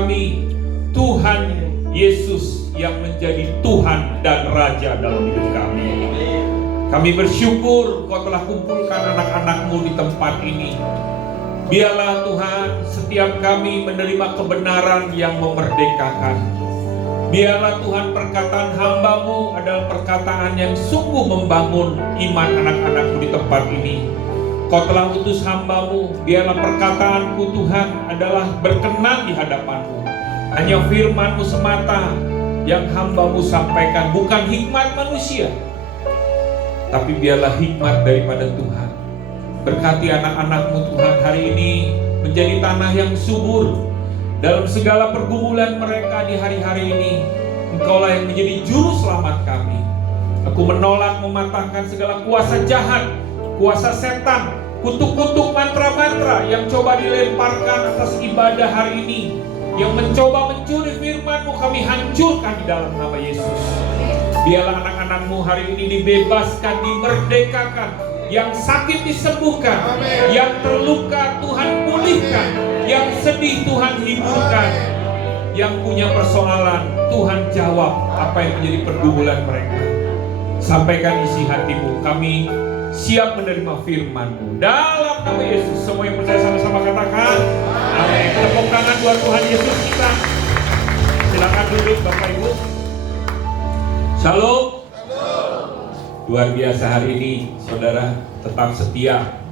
kami Tuhan Yesus yang menjadi Tuhan dan Raja dalam hidup kami. Kami bersyukur Kau telah kumpulkan anak-anak-Mu di tempat ini. Biarlah Tuhan setiap kami menerima kebenaran yang memerdekakan. Biarlah Tuhan perkataan hamba-Mu adalah perkataan yang sungguh membangun iman anak-anak-Mu di tempat ini. Kau telah utus hamba-Mu, biarlah perkataan-Ku Tuhan adalah berkenan di hadapan-Mu. Hanya firman-Mu semata yang hamba-Mu sampaikan, bukan hikmat manusia, tapi biarlah hikmat daripada Tuhan. Berkati anak-anak-Mu Tuhan hari ini menjadi tanah yang subur. Dalam segala pergumulan mereka di hari-hari ini, Engkaulah yang menjadi juru selamat kami. Aku menolak mematahkan segala kuasa jahat, kuasa setan, kutuk-kutuk mantra-mantra yang coba dilemparkan atas ibadah hari ini, yang mencoba mencuri firman-Mu, kami hancurkan di dalam nama Yesus. Biarlah anak-anak-Mu hari ini dibebaskan, dimerdekakan, yang sakit disembuhkan, yang terluka Tuhan pulihkan, yang sedih Tuhan hiburkan, yang punya persoalan Tuhan jawab apa yang menjadi pergumulan mereka. Sampaikan isi hati-Mu, kami siap menerima firman-Mu dalam nama Yesus. Semua yang percaya sama-sama katakan amin. Tepuk tangan buat Tuhan Yesus kita. Silakan duduk Bapak Ibu. Shalom. Luar biasa hari ini, saudara tetap setia.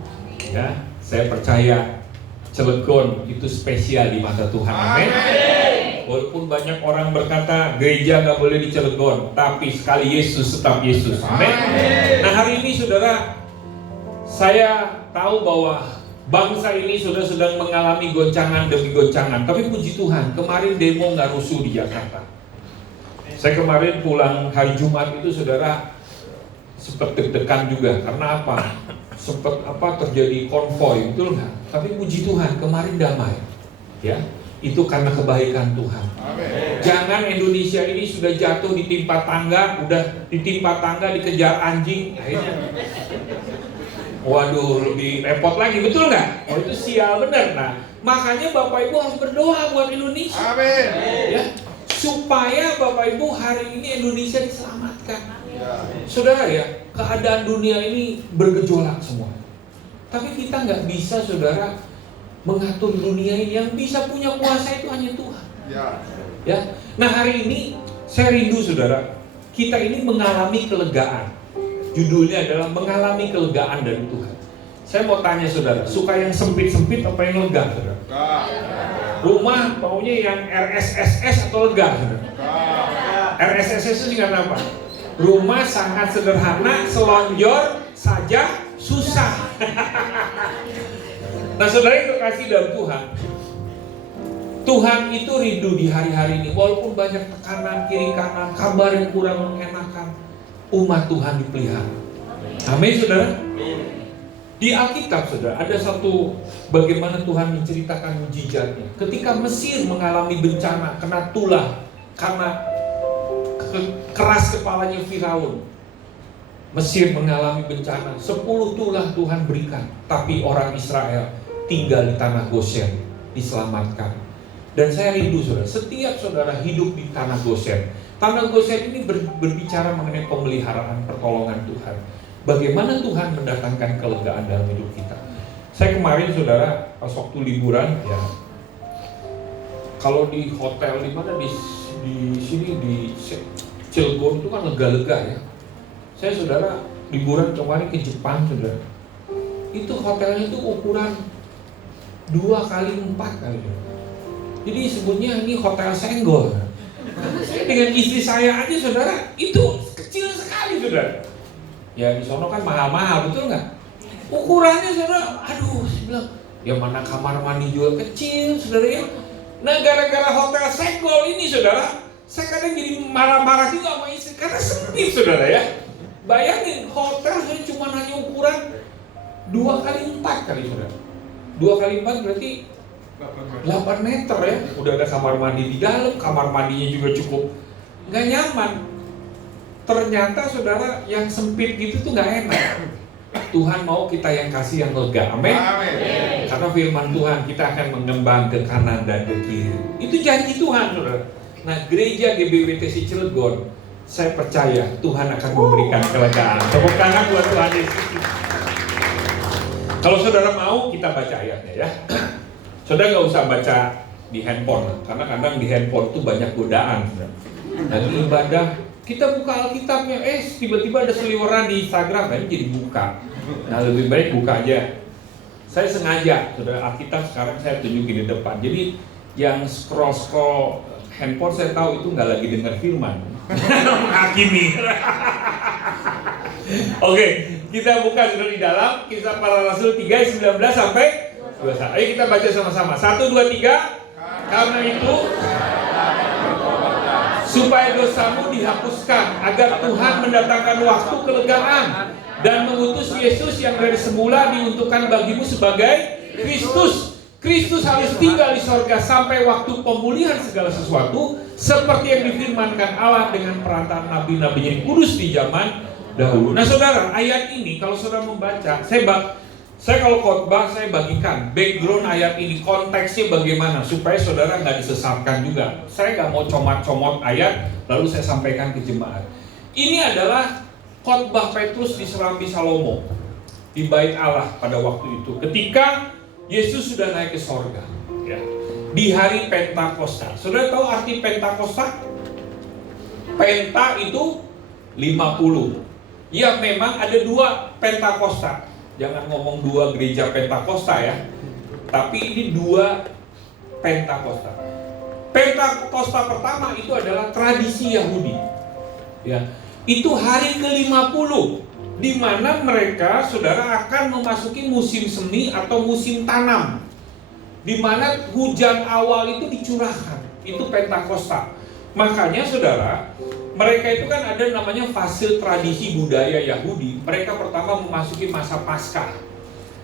Ya, saya percaya Cilegon itu spesial di mata Tuhan. Amin. Walaupun banyak orang berkata gereja nggak boleh di Cilegon, tapi sekali Yesus tetap Yesus. Amin. Nah hari ini saudara, saya tahu bahwa bangsa ini sudah sedang mengalami goncangan demi goncangan. Tapi puji Tuhan, kemarin demo nggak rusuh di Jakarta. Saya kemarin pulang hari Jumat itu saudara sempat deg-degan juga. Karena apa? Sempat terjadi konvoy, betul nggak? Tapi puji Tuhan kemarin damai. Ya, itu karena kebaikan Tuhan. Amin. Jangan Indonesia ini sudah jatuh ditimpa tangga, dikejar anjing, akhirnya waduh lebih repot lagi, betul nggak? Oh itu sial benar. Nah makanya Bapak Ibu harus berdoa buat Indonesia. Amin. Ya, supaya Bapak Ibu hari ini Indonesia diselamatkan. Saudara ya, keadaan dunia ini bergejolak semua. Tapi kita nggak bisa saudara mengatur dunia ini. Yang bisa punya kuasa itu hanya Tuhan. Ya. Nah hari ini saya rindu saudara, kita ini mengalami kelegaan. Judulnya adalah mengalami kelegaan dari Tuhan. Saya mau tanya saudara, suka yang sempit-sempit apa yang lega saudara? Rumah maunya yang RSSS atau lega saudara? RSSS itu dengan apa? Rumah sangat sederhana, selonjor saja susah. Nah saudara yang terkasih dalam Tuhan, Tuhan itu rindu di hari-hari ini. Walaupun banyak tekanan kiri kanan, kabar yang kurang mengenakan, umat Tuhan dipelihara. Amin saudara. Di Alkitab saudara ada satu bagaimana Tuhan menceritakan mujizatnya. Ketika Mesir mengalami bencana, kena tulah karena keras kepalanya Firaun. Mesir mengalami bencana, 10 tulah Tuhan berikan, tapi orang Israel tinggal di tanah Goshen, diselamatkan. Dan saya rindu saudara, setiap saudara hidup di tanah Goshen. Tanah Goshen ini berbicara mengenai pemeliharaan pertolongan Tuhan. Bagaimana Tuhan mendatangkan kelegaan dalam hidup kita. Saya kemarin saudara pas waktu liburan ya, kalau di hotel di mana di sini di Cilegon itu kan lega-lega ya. Saya saudara liburan kemarin ke Jepang saudara. Itu hotelnya itu ukuran 2x4 kali. Jadi sebutnya ini hotel senggol. Saya dengan istri saya aja saudara, itu kecil sekali saudara. Ya di sono kan mahal-mahal, betul nggak? Ukurannya saudara, aduh, saya bilang, ya mana kamar mandi juga kecil saudara ya. Nah gara-gara hotel senggol ini saudara, saya kadang jadi marah-marah juga sama istri karena sempit saudara ya. Bayangin hotel saya cuma hanya ukuran 2x4 kali saudara. 2x4 berarti 8 meter ya. Udah ada kamar mandi di dalam, kamar mandinya juga cukup nggak nyaman. Ternyata saudara yang sempit gitu tuh nggak enak. Tuhan mau kita yang kasih yang lega. Amin. Karena firman Tuhan, kita akan mengembang ke kanan dan ke kiri. Itu janji Tuhan, saudara. Nah, gereja GBWTC Cilegon, saya percaya Tuhan akan memberikan kelegaan. Tepuk tangan buat Tuhan Yesus. Kalau saudara mau, kita baca ayatnya ya. Saudara nggak usah baca di handphone, karena kadang di handphone itu banyak godaan. Lagi ibadah, kita buka Alkitabnya, tiba-tiba ada seliweran di Instagram, kan jadi buka. Nah, lebih baik buka aja. Saya sengaja, saudara, Alkitab sekarang saya tunjukin di depan. Jadi yang scroll handphone, saya tahu itu nggak lagi dengar firman, menghakimi. Oke, kita buka dulu di dalam Kisah Para Rasul 3:19 sampai 21. Ayo kita baca sama-sama. 1, 2, 3. Karena itu, supaya dosamu dihapuskan, agar Tuhan mendatangkan waktu kelegaan dan mengutus Yesus yang dari semula diuntukkan bagimu sebagai Kristus. Kristus harus tinggal di sorga sampai waktu pemulihan segala sesuatu, seperti yang difirmankan Allah dengan perantaraan nabi-nabinya yang kudus di zaman dahulu. Nah saudara, ayat ini kalau saudara membaca, saya kalau khotbah saya bagikan background ayat ini, konteksnya bagaimana supaya saudara nggak disesatkan juga. Saya nggak mau comot-comot ayat lalu saya sampaikan ke jemaat. Ini adalah khotbah Petrus di Serambi Salomo di Bait Allah pada waktu itu, ketika Yesus sudah naik ke sorga, ya, di hari Pentakosta. Saudara tahu arti Pentakosta? Penta itu 50. Ya memang ada 2 Pentakosta. Jangan ngomong 2 gereja Pentakosta ya. Tapi ini 2 Pentakosta. Pentakosta pertama itu adalah tradisi Yahudi. Ya. Itu hari ke-50 di mana mereka, saudara, akan memasuki musim semi atau musim tanam. Di mana hujan awal itu dicurahkan. Itu Pentakosta. Makanya saudara, mereka itu kan ada namanya fase tradisi budaya Yahudi. Mereka pertama memasuki masa Paskah.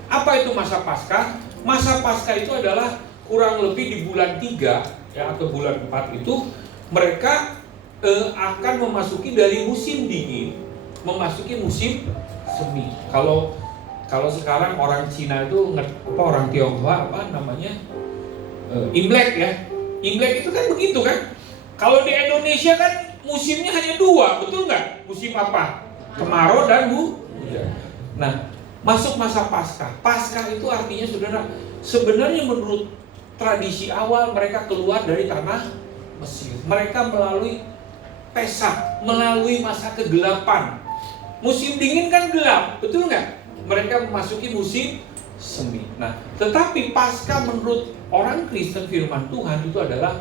Apa itu masa Paskah? Masa Paskah itu adalah kurang lebih di bulan 3 ya, atau bulan 4 itu mereka akan memasuki dari musim dingin memasuki musim semi. Kalau sekarang orang Cina itu orang Tionghoa apa namanya? Imlek ya. Imlek itu kan begitu kan? Kalau di Indonesia kan musimnya hanya 2, betul nggak? Musim apa? Kemarau dan hujan. Nah, masuk masa Paskah. Paskah itu artinya saudara, sebenarnya menurut tradisi awal mereka keluar dari tanah Mesir. Mereka melalui Pesak, melalui masa kegelapan. Musim dingin kan gelap, betul nggak? Mereka memasuki musim semi. Nah, tetapi Paskah menurut orang Kristen firman Tuhan itu adalah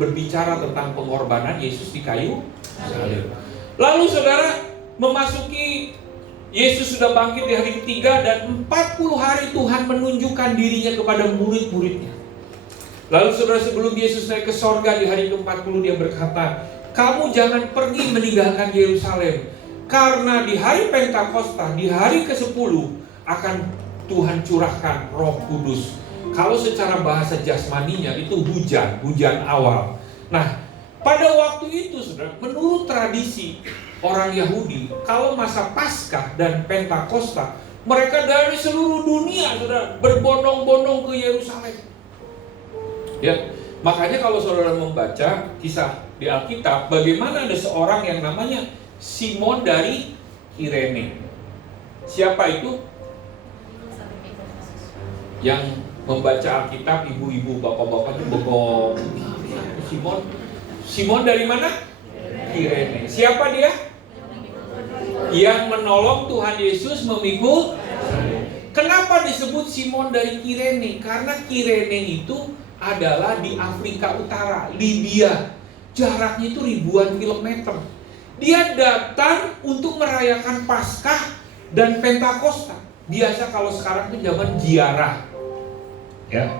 berbicara tentang pengorbanan Yesus di kayu salib. Lalu saudara memasuki Yesus sudah bangkit di hari ketiga dan 40 hari Tuhan menunjukkan dirinya kepada murid-muridnya. Lalu saudara, sebelum Yesus naik ke sorga di hari ke-40 dia berkata, kamu jangan pergi meninggalkan Yerusalem, karena di hari Pentakosta, di hari ke-10 akan Tuhan curahkan Roh Kudus. Kalau secara bahasa jasmaninya itu hujan awal. Nah, pada waktu itu saudara, menurut tradisi orang Yahudi, kalau masa Paskah dan Pentakosta, mereka dari seluruh dunia saudara berbondong-bondong ke Yerusalem. Ya, makanya kalau saudara membaca kisah di Alkitab, bagaimana ada seorang yang namanya Simon dari Kirene. Siapa itu? Yang membaca Alkitab, ibu-ibu, bapak-bapak itu bengong. Simon dari mana? Kirene. Siapa dia? Yang menolong Tuhan Yesus memikul. Kenapa disebut Simon dari Kirene? Karena Kirene itu adalah di Afrika Utara, Libya. Jaraknya itu ribuan kilometer. Dia datang untuk merayakan Paskah dan Pentakosta. Biasa kalau sekarang itu zaman ziarah. Ya.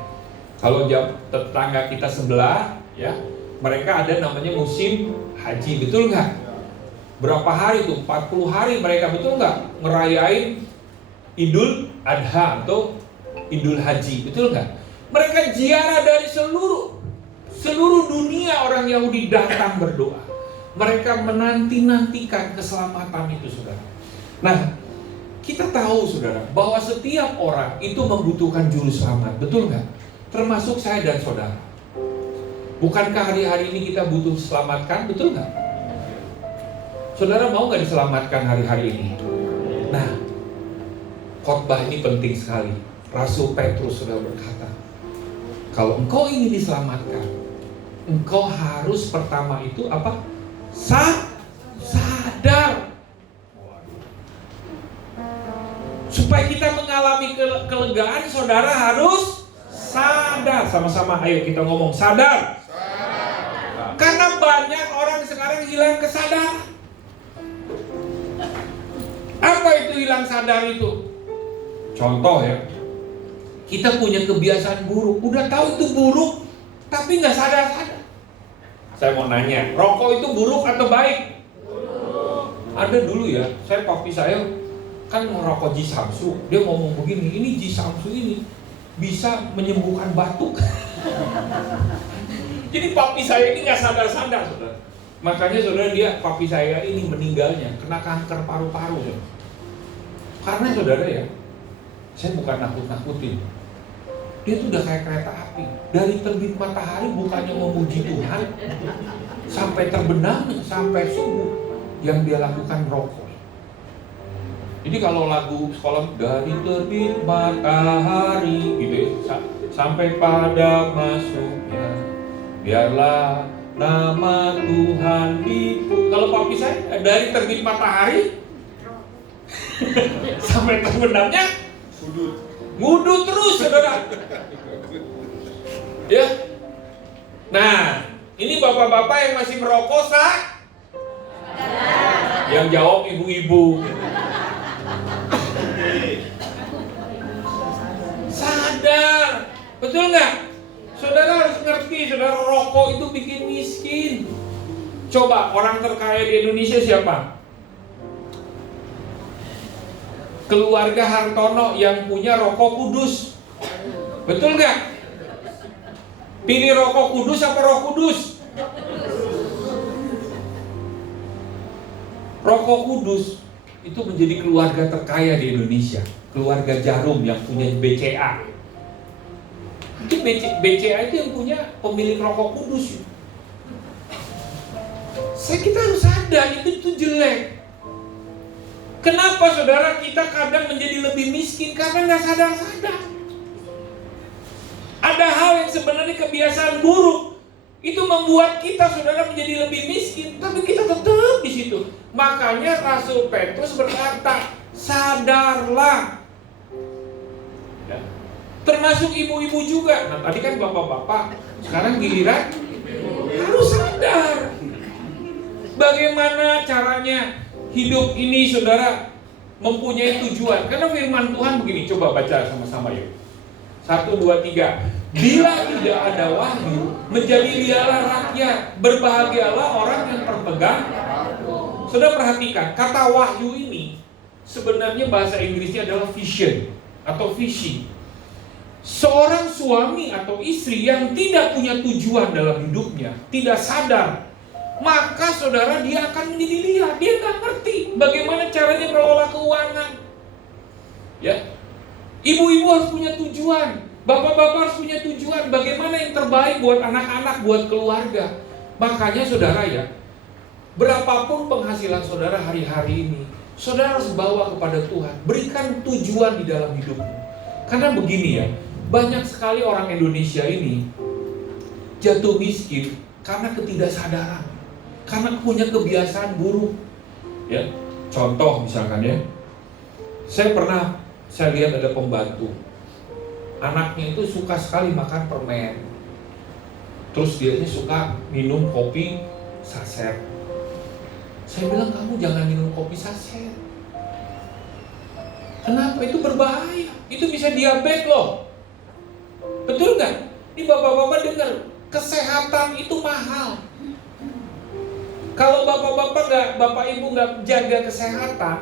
Kalau tetangga kita sebelah, ya, mereka ada namanya musim haji, betul nggak? Berapa hari itu? 40 hari mereka, betul nggak? Ngerayain Idul Adha atau Idul Haji, betul nggak? Mereka ziarah dari seluruh dunia, orang Yahudi datang berdoa. Mereka menanti-nantikan keselamatan itu, saudara. Nah, Kita tahu saudara, bahwa setiap orang itu membutuhkan juru selamat, betul nggak? Termasuk saya dan saudara. Bukankah hari-hari ini kita butuh diselamatkan, betul nggak? Saudara mau nggak diselamatkan hari-hari ini? Nah, khotbah ini penting sekali. Rasul Petrus sudah berkata, kalau engkau ingin diselamatkan, engkau harus pertama itu apa? Sadar. Supaya kita mengalami kelegaan, saudara harus sadar. Sama-sama, ayo kita ngomong sadar. Karena banyak orang sekarang hilang kesadaran. Apa itu hilang sadar itu? Contoh ya, kita punya kebiasaan buruk. Udah tahu itu buruk, tapi nggak sadar-sadar. Saya mau nanya, rokok itu buruk atau baik? Ada dulu ya, papi saya kan merokok Jisamsu. Dia ngomong begini, ini Jisamsu ini bisa menyembuhkan batuk. Jadi papi saya ini nggak sadar-sadar, saudara. Makanya saudara, papi saya ini meninggalnya kena kanker paru-paru. Ya. Karena saudara ya, saya bukan nakut-nakutin. Dia tuh udah kayak kereta api. Dari terbit matahari bukannya memuji Tuhan, sampai terbenam, sampai subuh, yang dia lakukan rokok. Jadi kalau lagu sekolah dari terbit matahari gitu ya, sampai pada masuknya, biarlah nama Tuhan dipuji. Kalau papi saya dari terbit matahari sampai terbenamnya ngudut terus, saudara. Ya. Nah, ini bapak-bapak yang masih merokok yang jawab ibu-ibu. Sadar, betul nggak? Saudara harus ngerti, saudara, rokok itu bikin miskin. Coba orang terkaya di Indonesia siapa? Keluarga Hartono yang punya rokok kudus. Betul nggak? Pilih rokok kudus apa roh kudus? Rokok kudus itu menjadi keluarga terkaya di Indonesia. Keluarga Jarum yang punya BCA. Itu BCA itu yang punya pemilik rokok kudus. Kita harus sadar itu jelek. Kenapa saudara kita kadang menjadi lebih miskin? Karena nggak sadar-sadar. Ada hal yang sebenarnya kebiasaan buruk itu membuat kita saudara menjadi lebih miskin, tapi kita tetap di situ. Makanya Rasul Petrus berkata, sadarlah. Ya. Termasuk ibu-ibu juga. Nah, tadi kan bapak-bapak, sekarang giliran harus sadar. Bagaimana caranya hidup ini saudara mempunyai tujuan? Karena firman Tuhan begini, coba baca sama-sama yuk. 1, 2, 3. Bila tidak ada wahyu, menjadi-lialah rakyat, berbahagialah orang yang terpegang. Saudara perhatikan, kata wahyu ini sebenarnya bahasa Inggrisnya adalah vision atau visi. Seorang suami atau istri yang tidak punya tujuan dalam hidupnya, tidak sadar, maka saudara dia akan menjadi liar. Dia nggak ngerti bagaimana caranya mengelola keuangan. Ya, ibu-ibu harus punya tujuan, bapak-bapak harus punya tujuan. Bagaimana yang terbaik buat anak-anak, buat keluarga. Makanya saudara ya, berapapun penghasilan saudara hari-hari ini, saudara harus bawa kepada Tuhan. Berikan tujuan di dalam hidupmu. Karena begini ya, banyak sekali orang Indonesia ini jatuh miskin karena ketidaksadaran. Karena punya kebiasaan buruk. Ya, contoh misalkan ya, saya lihat ada pembantu, anaknya itu suka sekali makan permen, terus dia suka minum kopi saset. Saya bilang, kamu jangan minum kopi saset. Kenapa? Itu berbahaya. Itu bisa diabetes loh. Betul nggak? Ini bapak-bapak dengar, kesehatan itu mahal. Kalau bapak ibu nggak jaga kesehatan,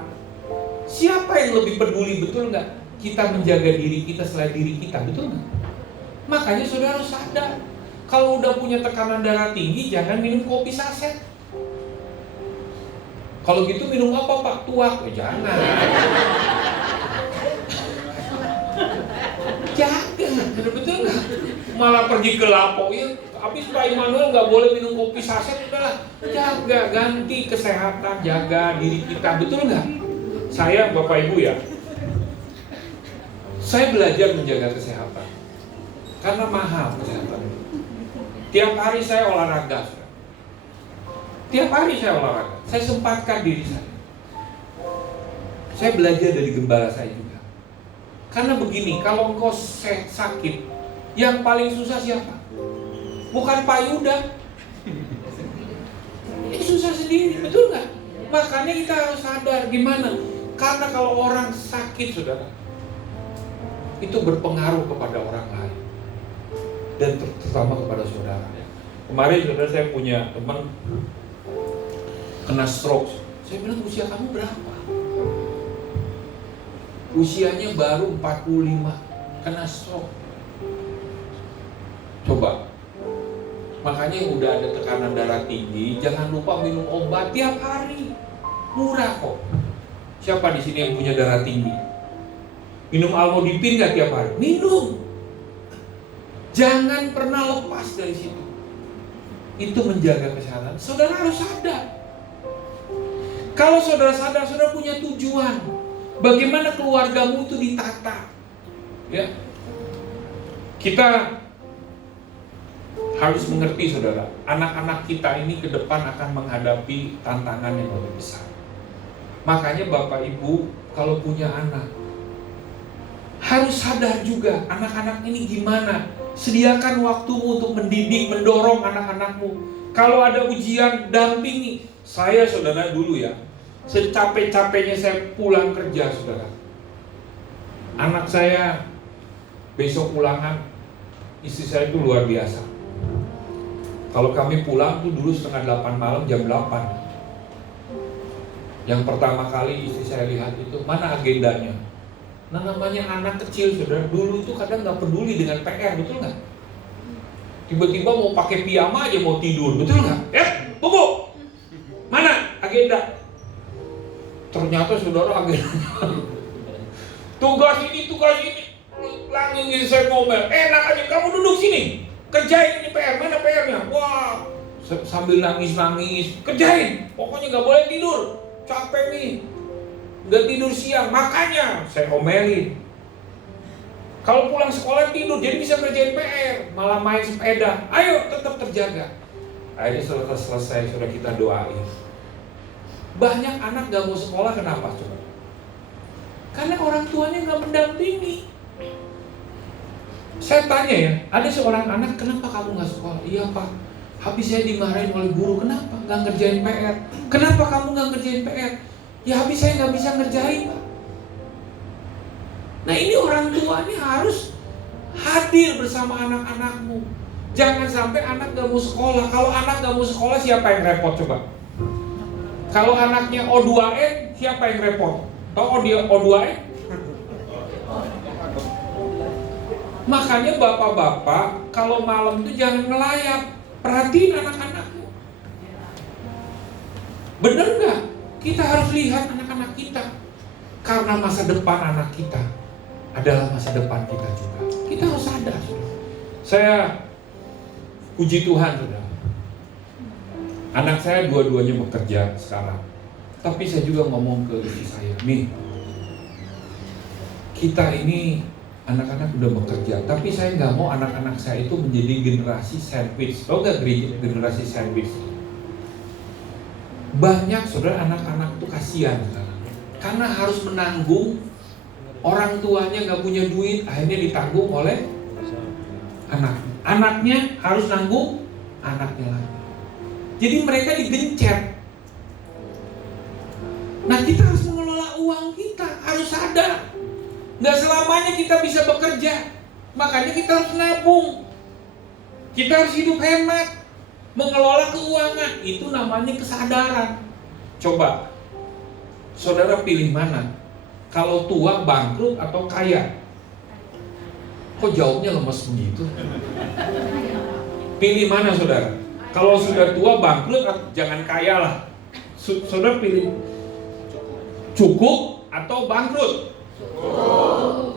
siapa yang lebih peduli, betul nggak? Kita menjaga diri kita selain diri kita, betul nggak? Makanya saudara harus sadar, kalau udah punya tekanan darah tinggi, jangan minum kopi saset. Kalau gitu minum apa Pak? Tuak? Jangan. betul nggak? Malah pergi ke Lapo, ya habis Pak Immanuel nggak boleh minum kopi saset, udahlah jaga, ganti kesehatan, jaga diri kita, betul nggak? Saya Bapak Ibu ya, saya belajar menjaga kesehatan karena mahal kesehatan. Tiap hari saya olahraga, tiap hari saya olahraga, saya sempatkan diri saya. Saya belajar dari gembala saya juga. Karena begini, kalau engkau sakit, yang paling susah siapa? Bukan Pak Yuda. Ini susah sendiri, betul nggak? Makanya kita harus sadar gimana. Karena kalau orang sakit, saudara, itu berpengaruh kepada orang lain dan terutama kepada saudara. Kemarin saudara, saya punya teman kena stroke. Saya bilang, usia kamu berapa? Usianya baru 45, kena stroke. Coba. Makanya yang udah ada tekanan darah tinggi, jangan lupa minum obat tiap hari. Murah kok. Siapa di sini yang punya darah tinggi? Minum Almodipin nggak tiap hari? Minum. Jangan pernah lepas dari situ. Itu menjaga kesehatan. Saudara harus sadar. Kalau saudara sadar, saudara punya tujuan. Bagaimana keluargamu itu ditata, ya? Kita harus mengerti, saudara, anak-anak kita ini ke depan akan menghadapi tantangan yang lebih besar. Makanya Bapak Ibu, kalau punya anak, harus sadar juga anak-anak ini gimana. Sediakan waktumu untuk mendidik, mendorong anak-anakmu. Kalau ada ujian, dampingi. Saya, saudara, dulu ya, secapek-capeknya saya pulang kerja, saudara, anak saya besok ulangan, istri saya itu luar biasa. Kalau kami pulang tuh dulu setengah 8 malam, jam 8. Yang pertama kali istri saya lihat itu, mana agendanya? Nah, namanya anak kecil, saudara, dulu itu kadang nggak peduli dengan PR, betul nggak? Tiba-tiba mau pakai piyama aja mau tidur, betul nggak? Tunggu, mana agenda? Ternyata saudara agendanya tugas ini, langsung saya ngomel, enak aja kamu duduk sini, kerjain ini PR, mana PR-nya? Wah, sambil nangis-nangis, kerjain, pokoknya nggak boleh tidur, capek nih, nggak tidur siang, makanya saya omelin. Kalau pulang sekolah tidur, jadi bisa kerjain PR, malah main sepeda, ayo tetap terjaga. Akhirnya selesai sudah kita doain. Banyak anak gak mau sekolah, kenapa coba? Karena orang tuanya gak mendampingi. Saya tanya ya, ada seorang anak, kenapa kamu gak sekolah? Iya Pak, habis saya dimarahin oleh guru, kenapa? Gak ngerjain PR. Kenapa kamu gak ngerjain PR? Ya habis saya gak bisa ngerjain Pak. Nah ini orang tua ini harus hadir bersama anak-anakmu. Jangan sampai anak gak mau sekolah. Kalau anak gak mau sekolah, siapa yang repot coba? Kalau anaknya O2N, siapa yang repot? Tahu O2N? Makanya bapak-bapak, kalau malam itu jangan ngelayap. Perhatiin anak-anakmu. Bener nggak? Kita harus lihat anak-anak kita. Karena masa depan anak kita adalah masa depan kita juga. Kita harus sadar. Saya puji Tuhan, saudara. Anak saya dua-duanya bekerja sekarang. Tapi saya juga ngomong ke istri saya, nih, kita ini anak-anak udah bekerja, tapi saya nggak mau anak-anak saya itu menjadi generasi sandwich. Tahu nggak generasi sandwich? Banyak saudara anak-anak itu kasihan sekarang, karena harus menanggung orang tuanya nggak punya duit, akhirnya ditanggung oleh anaknya harus nanggung anaknya lagi. Jadi mereka digencet. Nah kita harus mengelola uang kita, harus sadar. Nggak selamanya kita bisa bekerja. Makanya kita harus nabung. Kita harus hidup hemat. Mengelola keuangan, itu namanya kesadaran. Coba, saudara pilih mana? Kalau tua, bangkrut, atau kaya? Kok jawabnya lemes begitu? Pilih mana saudara? Kalau sudah tua, bangkrut, jangan kaya lah. Saudara pilih cukup atau bangkrut?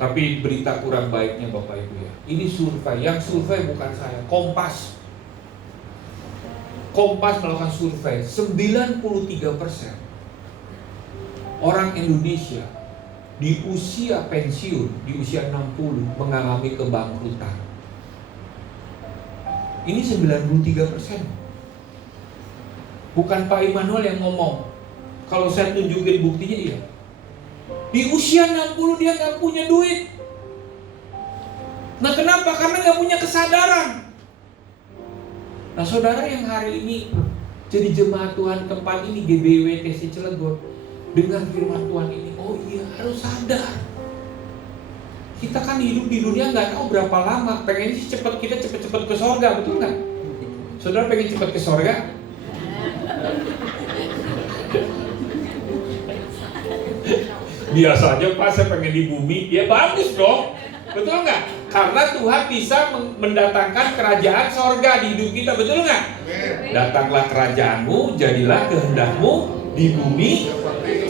Tapi berita kurang baiknya Bapak Ibu ya, ini survei, yang survei bukan saya, Kompas melakukan survei, 93% orang Indonesia di usia pensiun, di usia 60 mengalami kebangkrutan. Ini 93%. Bukan Pak Immanuel yang ngomong. Kalau saya tunjukin buktinya iya. Di usia 60 dia gak punya duit. Nah kenapa? Karena gak punya kesadaran. Nah saudara yang hari ini jadi jemaat Tuhan tempat ini GBWTC Cilegon, dengan firman Tuhan ini, oh iya harus sadar. Kita kan hidup di dunia nggak tahu berapa lama. Pengen sih kita cepet-cepet ke sorga, betul nggak? Saudara pengen cepet ke sorga? Biasa aja Pak, saya pengen di bumi. Ya bagus dong, betul nggak? Karena Tuhan bisa mendatangkan kerajaan sorga di hidup kita, betul nggak? Datanglah kerajaanmu, jadilah kehendakmu di bumi.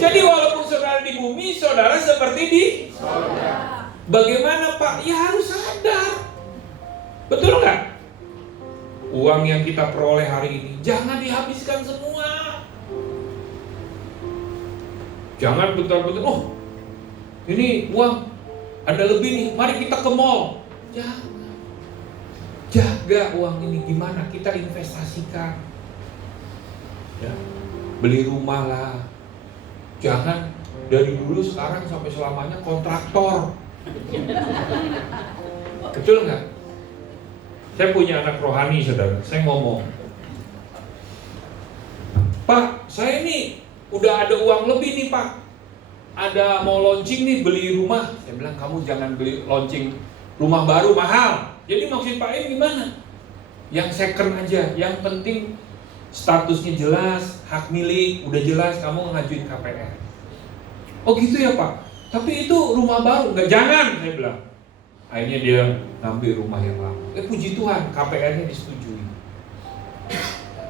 Jadi walaupun saudara di bumi, saudara seperti di sorga. Bagaimana Pak? Ya harus sadar, betul nggak? Uang yang kita peroleh hari ini jangan dihabiskan semua. Jangan betul-betul, oh ini uang ada lebih nih, mari kita ke mall. Jangan. Jaga uang ini, gimana kita investasikan. Ya, beli rumah lah. Jangan dari dulu sekarang sampai selamanya kontraktor. Betul nggak? Saya punya anak rohani saudara, saya ngomong, Pak, saya ini udah ada uang lebih nih Pak, ada mau launching nih beli rumah. Saya bilang kamu jangan beli launching rumah baru mahal. Jadi maksud Pak Im gimana? Yang second aja, yang penting statusnya jelas, hak milik udah jelas, kamu ngajuin KPR. Oh gitu ya Pak, tapi itu rumah baru, nggak, jangan, saya bilang. Akhirnya dia ngambil rumah yang lama. Puji Tuhan, KPR-nya disetujui.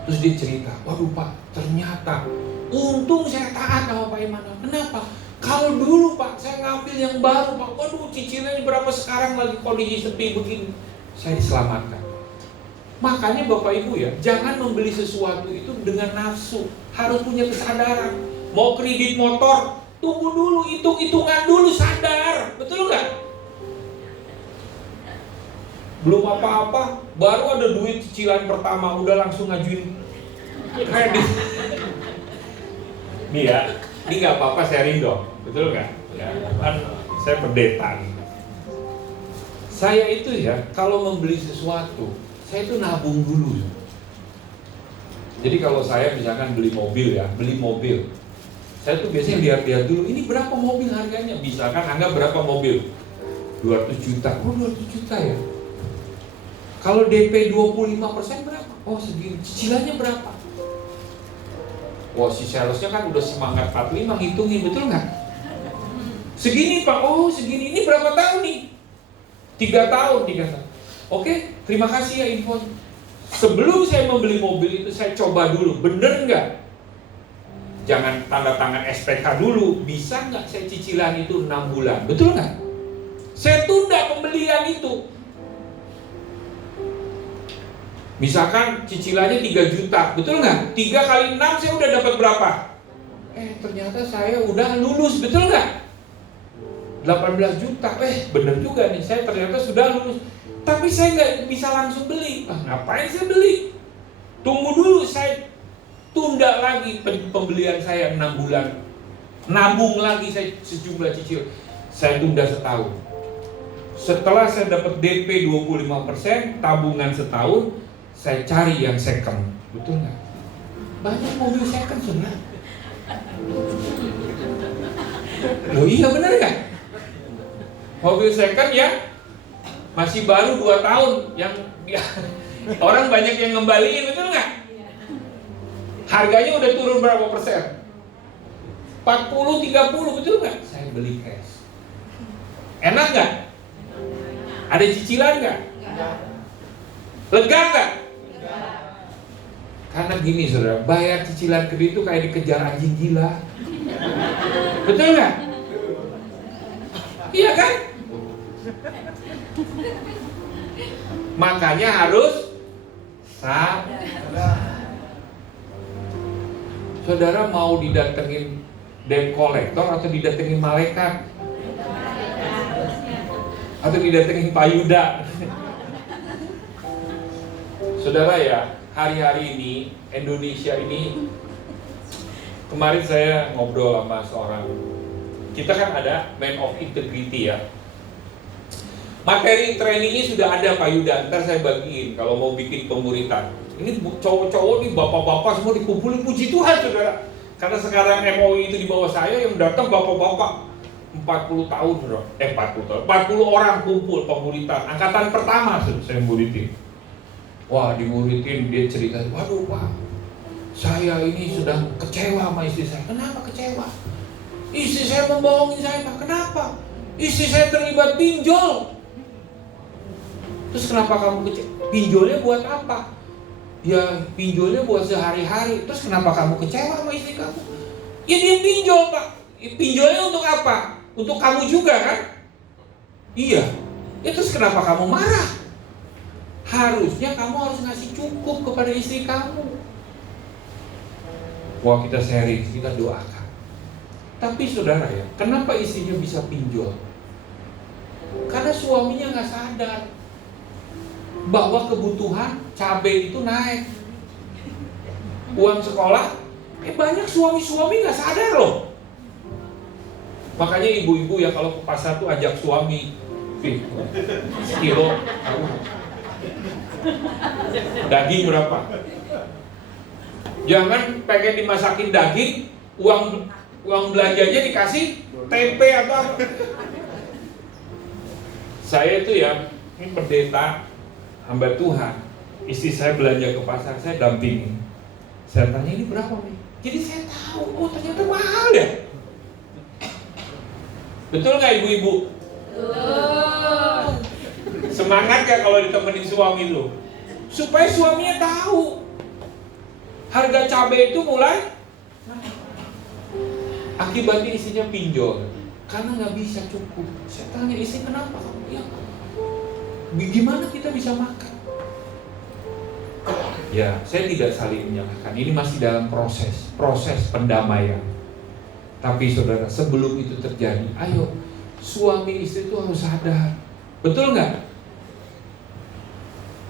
Terus dia cerita, waduh Pak, ternyata untung saya taat sama Pak Immanuel. Kenapa? Kalau dulu Pak, saya ngambil yang baru Pak, waduh cicilannya berapa, sekarang lagi kondisi sepi begini. Saya diselamatkan. Makanya Bapak Ibu ya, jangan membeli sesuatu itu dengan nafsu. Harus punya kesadaran. Mau kredit motor, tunggu dulu, hitung-hitungan dulu, sadar. Betul nggak? Belum apa-apa, baru ada duit cicilan pertama, udah langsung ngajuin kredit. Nih ya, ini nggak apa-apa sharing dong, betul nggak? Ya, kan saya pendeta. Saya itu ya, kalau membeli sesuatu, saya itu nabung dulu. Jadi kalau saya misalkan beli mobil ya, saya tuh biasanya lihat-lihat dulu, ini berapa mobil harganya? Misalkan anggap berapa mobil? 200 juta, oh 200 juta ya. Kalau DP 25% berapa? Oh segini. Cicilannya berapa? Wah si salesnya kan udah semangat 45 ngitungin, betul nggak? Segini Pak, oh segini. Ini berapa tahun nih? 3 tahun. Oke, terima kasih ya info. Sebelum saya membeli mobil itu saya coba dulu, bener nggak? Jangan tanda tangan SPK dulu. Bisa nggak saya cicilan itu 6 bulan? Betul nggak? Saya tunda pembelian itu. Misalkan cicilannya 3 juta, betul nggak? 3 kali 6 saya udah dapat berapa? Ternyata saya udah lulus, betul nggak? 18 juta, bener juga nih, saya ternyata sudah lulus. Tapi saya nggak bisa langsung beli. Ngapain saya beli? Tunggu dulu, saya tunda lagi pembelian saya 6 bulan. Nabung lagi saya sejumlah cicil. Saya tunda setahun. Setelah saya dapat DP 25%, tabungan setahun, saya cari yang second, betul nggak? Banyak mobil second sebenarnya. Loh iya benar nggak? Mobil second ya masih baru 2 tahun, yang orang banyak yang ngembaliin, betul nggak? Harganya udah turun berapa persen? 40, 30, betul nggak? Saya beli cash. Enak nggak? Ada cicilan nggak? Lega nggak? Karena gini saudara, bayar cicilan kredit itu kayak dikejar anjing gila. Betul nggak? Iya kan? Makanya harus sabar. Saudara mau didatengin debt collector atau didatengin malaikat? Atau didatengin Pak Yuda? Saudara ya, hari-hari ini Indonesia ini, kemarin saya ngobrol sama seorang, kita kan ada man of integrity ya. Materi trainingnya sudah ada Pak Yuda, ntar saya bagiin kalau mau bikin pemuritan. Ini cowok-cowok nih, bapak-bapak semua dikumpulin, puji Tuhan saudara. Karena sekarang MOI itu di bawah saya, yang datang bapak-bapak 40 tahun, 40 orang kumpul pemuritan. Angkatan pertama saya muritin. Wah, dimuritin, dia cerita, waduh Pak, saya ini sudah kecewa sama istri saya. Kenapa kecewa? Istri saya membohongin saya, Pak. Kenapa? Istri saya terlibat pinjol. Terus kenapa kamu kecewa? Pinjolnya buat apa? Ya pinjolnya buat sehari-hari. Terus kenapa kamu kecewa sama istri kamu? Ya dia pinjol Pak. Pinjolnya untuk apa? Untuk kamu juga kan? Iya. Ya terus kenapa kamu marah? Harusnya kamu harus ngasih cukup kepada istri kamu. Wah, kita sharing, kita doakan. Tapi saudara ya, kenapa istrinya bisa pinjol? Karena suaminya nggak sadar bahwa kebutuhan cabai itu naik. Uang sekolah, banyak suami-suami nggak sadar loh. Makanya ibu-ibu ya kalau ke pasar tuh ajak suami, sekilo, daging berapa? Jangan pengen dimasakin daging, uang belanjanya dikasih tempe atau apa. Saya itu ya, ini pendeta hamba Tuhan, istri saya belanja ke pasar, saya dampingi. Saya tanya ini berapa nih? Jadi saya tahu, oh ternyata mahal ya. Betul nggak ibu-ibu? Betul. Semangat gak kalau ditemenin suami lu? Supaya suaminya tahu harga cabai itu mulai akibatnya isinya pinjol karena nggak bisa cukup. Saya tanya istri kenapa? Ya, gimana kita bisa makan? Ya, saya tidak saling menyalahkan. Ini masih dalam proses pendamaian. Tapi saudara, sebelum itu terjadi, ayo suami istri itu harus sadar. Betul nggak?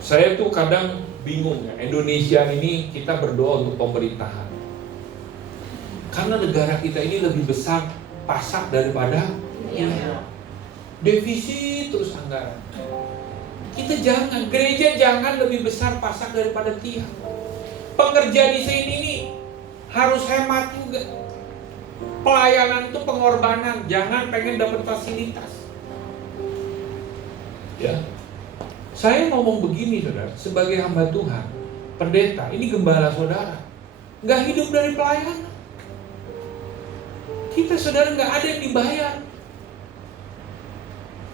Saya tuh kadang bingung ya, Indonesia ini kita berdoa untuk pemerintahan. Karena negara kita ini lebih besar pasak daripada defisit terus anggaran. Kita jangan, gereja jangan lebih besar pasak daripada tiang. Pekerja di sini nih harus hemat juga. Pelayanan itu pengorbanan, jangan pengen dapat fasilitas. Ya. Saya ngomong begini saudara, sebagai hamba Tuhan, pendeta, ini gembala saudara, nggak hidup dari pelayanan. Kita saudara nggak ada yang dibayar.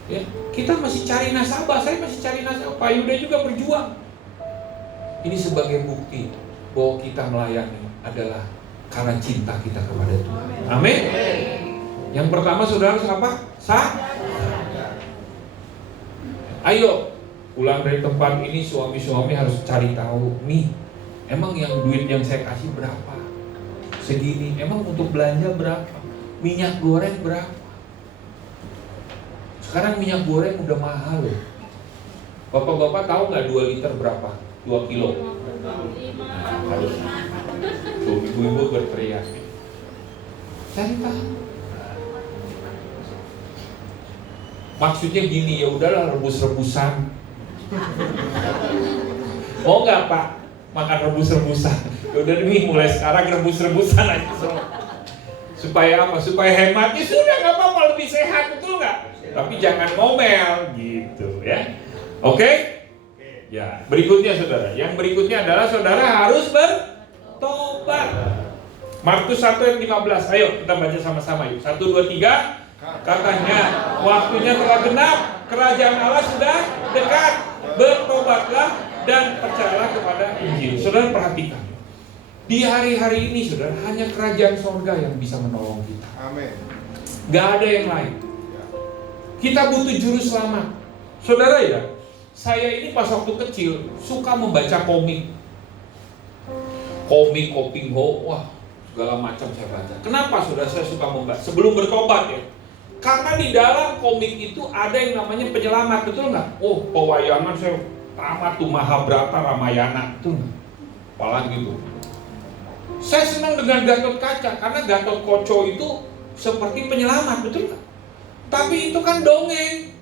Ya, kita masih cari nasabah, saya masih cari nasabah, Pak Yuda juga berjuang. Ini sebagai bukti bahwa kita melayani adalah karena cinta kita kepada Tuhan. Amin. Yang pertama saudara harus apa? Ayo pulang dari tempat ini, suami-suami harus cari tahu nih, emang yang duit yang saya kasih berapa? Segini. Emang untuk belanja berapa? Minyak goreng berapa? Sekarang minyak goreng udah mahal loh. Bapak-bapak tahu nggak 2 liter berapa? 2 kilo. Nah, harus. Tuh ibu-ibu berteriak. Cari tahu. Maksudnya gini, ya udahlah rebus-rebusan. Mau nggak Pak makan rebus-rebusan? Udah nih mulai sekarang rebus-rebusan aja semua. Supaya apa? Supaya hematnya sudah nggak apa-apa, lebih sehat, betul nggak? Tapi jangan ngomel gitu ya. Oke? Ya, berikutnya saudara. Yang berikutnya adalah saudara harus bertobat. Markus 1 ayat 15. Ayo kita baca sama-sama yuk. 1, 2, 3. Katanya waktunya telah genap, kerajaan Allah sudah dekat. Bertobatlah dan percayalah kepada Injil. Saudara perhatikan, di hari-hari ini saudara, hanya kerajaan sorga yang bisa menolong kita. Amin. Gak ada yang lain. Kita butuh juru selamat. Saudara ya, saya ini pas waktu kecil suka membaca komik. Komik, Kopingho, wah segala macam saya baca. Kenapa saudara saya suka membaca? Sebelum bertobat ya. Karena di dalam komik itu ada yang namanya penyelamat, betul nggak? Oh, pewayangan saya tamat tuh Mahabharata, Ramayana, betul nggak? Apalagi itu. Saya senang dengan Gatot Kaca karena Gatot Kaca itu seperti penyelamat, betul nggak? Tapi itu kan dongeng,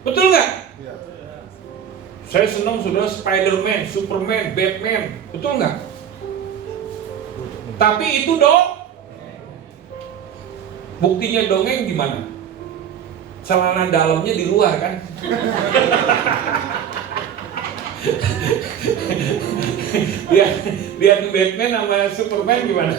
betul nggak? Ya. Saya senang saudara Spider-Man, Superman, Batman, betul nggak? Tapi itu buktinya dongeng gimana? Celana dalamnya di luar kan? lihat Batman sama Superman gimana?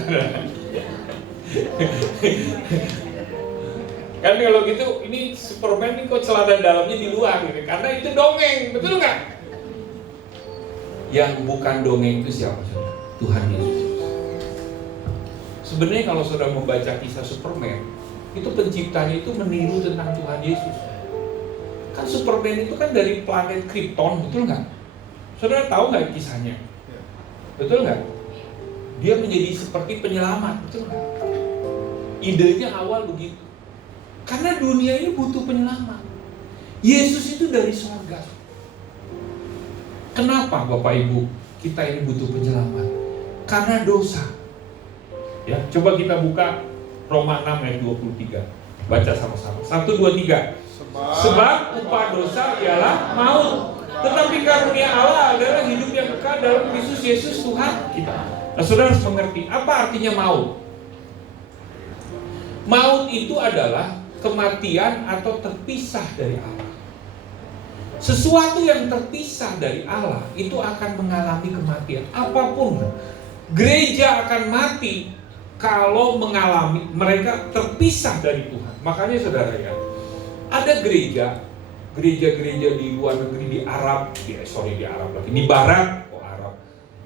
Kan kalau gitu ini Superman ini kok celana dalamnya di luar gitu. Karena itu dongeng, betul nggak? Yang bukan dongeng itu siapa? Tuhan Yesus. Sebenarnya kalau saudara membaca kisah Superman, itu penciptanya itu meniru tentang Tuhan Yesus. Kan Superman itu kan dari planet Krypton, betul nggak? Saudara tahu nggak kisahnya? Betul nggak? Dia menjadi seperti penyelamat, betul nggak? Idenya awal begitu. Karena dunia ini butuh penyelamat. Yesus itu dari surga. Kenapa Bapak Ibu kita ini butuh penyelamat? Karena dosa. Ya, coba kita buka Roma 6 ayat 23. Baca sama-sama. 1, 2, 3. Sebab upah dosa ialah maut, tetapi karunia Allah adalah hidup yang kekal dalam Kristus Yesus Tuhan kita. Nah, saudara harus mengerti apa artinya maut. Maut itu adalah kematian atau terpisah dari Allah. Sesuatu yang terpisah dari Allah itu akan mengalami kematian. Apapun, gereja akan mati kalau mengalami mereka terpisah dari Tuhan. Makanya saudara ya, ada gereja-gereja di luar negeri, di Arab, di Barat,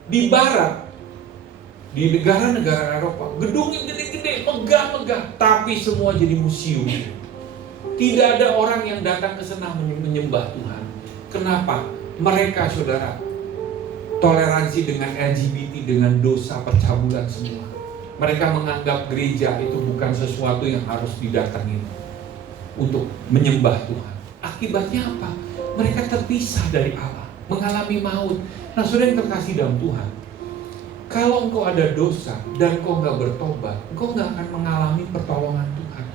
di Barat, di negara-negara Eropa, gedungnya gede-gede, megah-megah, tapi semua jadi museum. Tidak ada orang yang datang ke sana menyembah Tuhan. Kenapa? Mereka saudara toleransi dengan LGBT, dengan dosa percabulan semua. Mereka menganggap gereja itu bukan sesuatu yang harus didatangi untuk menyembah Tuhan. Akibatnya apa? Mereka terpisah dari Allah, mengalami maut. Nah, saudara yang terkasih dalam Tuhan, kalau engkau ada dosa dan engkau nggak bertobat, engkau nggak akan mengalami pertolongan Tuhan.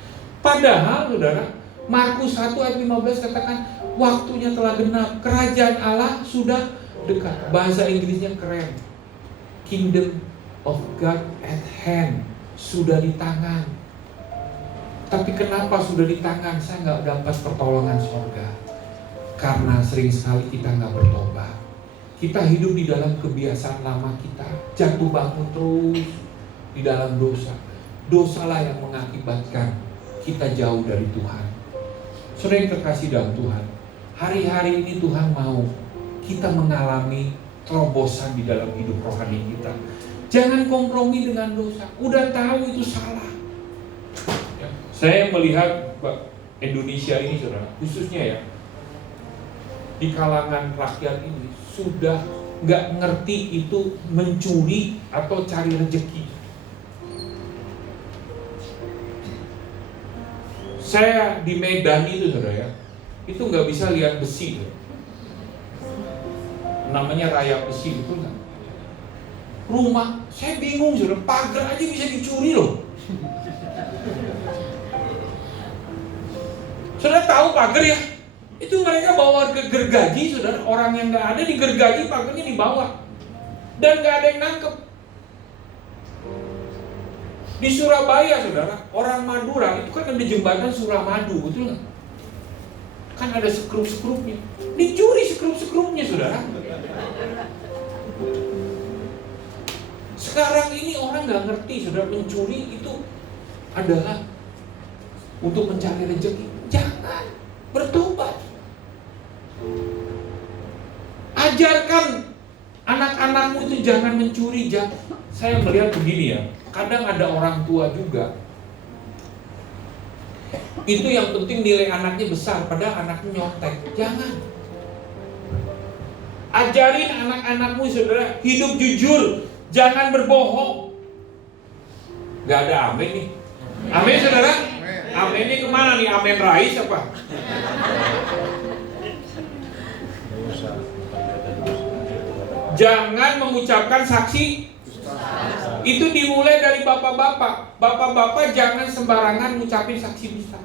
Padahal, saudara, Markus 1 ayat 15 katakan, waktunya telah genap, kerajaan Allah sudah dekat. Bahasa Inggrisnya keren. Kingdom of God at hand, sudah di tangan. Tapi kenapa sudah di tangan saya nggak dapat pertolongan surga? Karena sering sekali kita nggak bertobat. Kita hidup di dalam kebiasaan lama kita, jatuh bangun terus di dalam dosa. Dosalah yang mengakibatkan kita jauh dari Tuhan. Saudara yang terkasih dalam Tuhan, hari-hari ini Tuhan mau kita mengalami terobosan di dalam hidup rohani kita. Jangan kompromi dengan dosa. Udah tahu itu salah. Ya. Saya melihat Indonesia ini, saudara, khususnya ya, di kalangan rakyat ini sudah nggak ngerti itu mencuri atau cari rezeki. Saya di Medan itu, saudara ya, itu nggak bisa lihat besi, saudara. Namanya raya besi, itu nggak. Rumah, saya bingung, saudara, pagar aja bisa dicuri loh. Saudara tahu pagar ya? Itu mereka bawa ke gergaji, saudara. Orang yang nggak ada di gergaji, pagarnya dibawa, dan nggak ada yang nangkep. Di Surabaya, saudara, orang Madura itu kan ada jembatan Suramadu, betul nggak? Kan ada sekrup-sekrupnya, dicuri sekrup-sekrupnya, saudara. Sekarang ini orang nggak ngerti, saudara, mencuri itu adalah untuk mencari rezeki. Jangan, bertobat. Ajarkan anak-anakmu itu jangan mencuri. Saya melihat begini ya, kadang ada orang tua juga Itu yang penting nilai anaknya besar, padahal anaknya nyontek. Jangan. Ajarin anak-anakmu saudara, hidup jujur, jangan berbohong. Gak ada amin nih. Amin saudara? Amin ini kemana nih? Amin Rais apa? Jangan mengucapkan saksi. Itu dimulai dari bapak-bapak. Bapak-bapak jangan sembarangan ngucapin saksi dusta.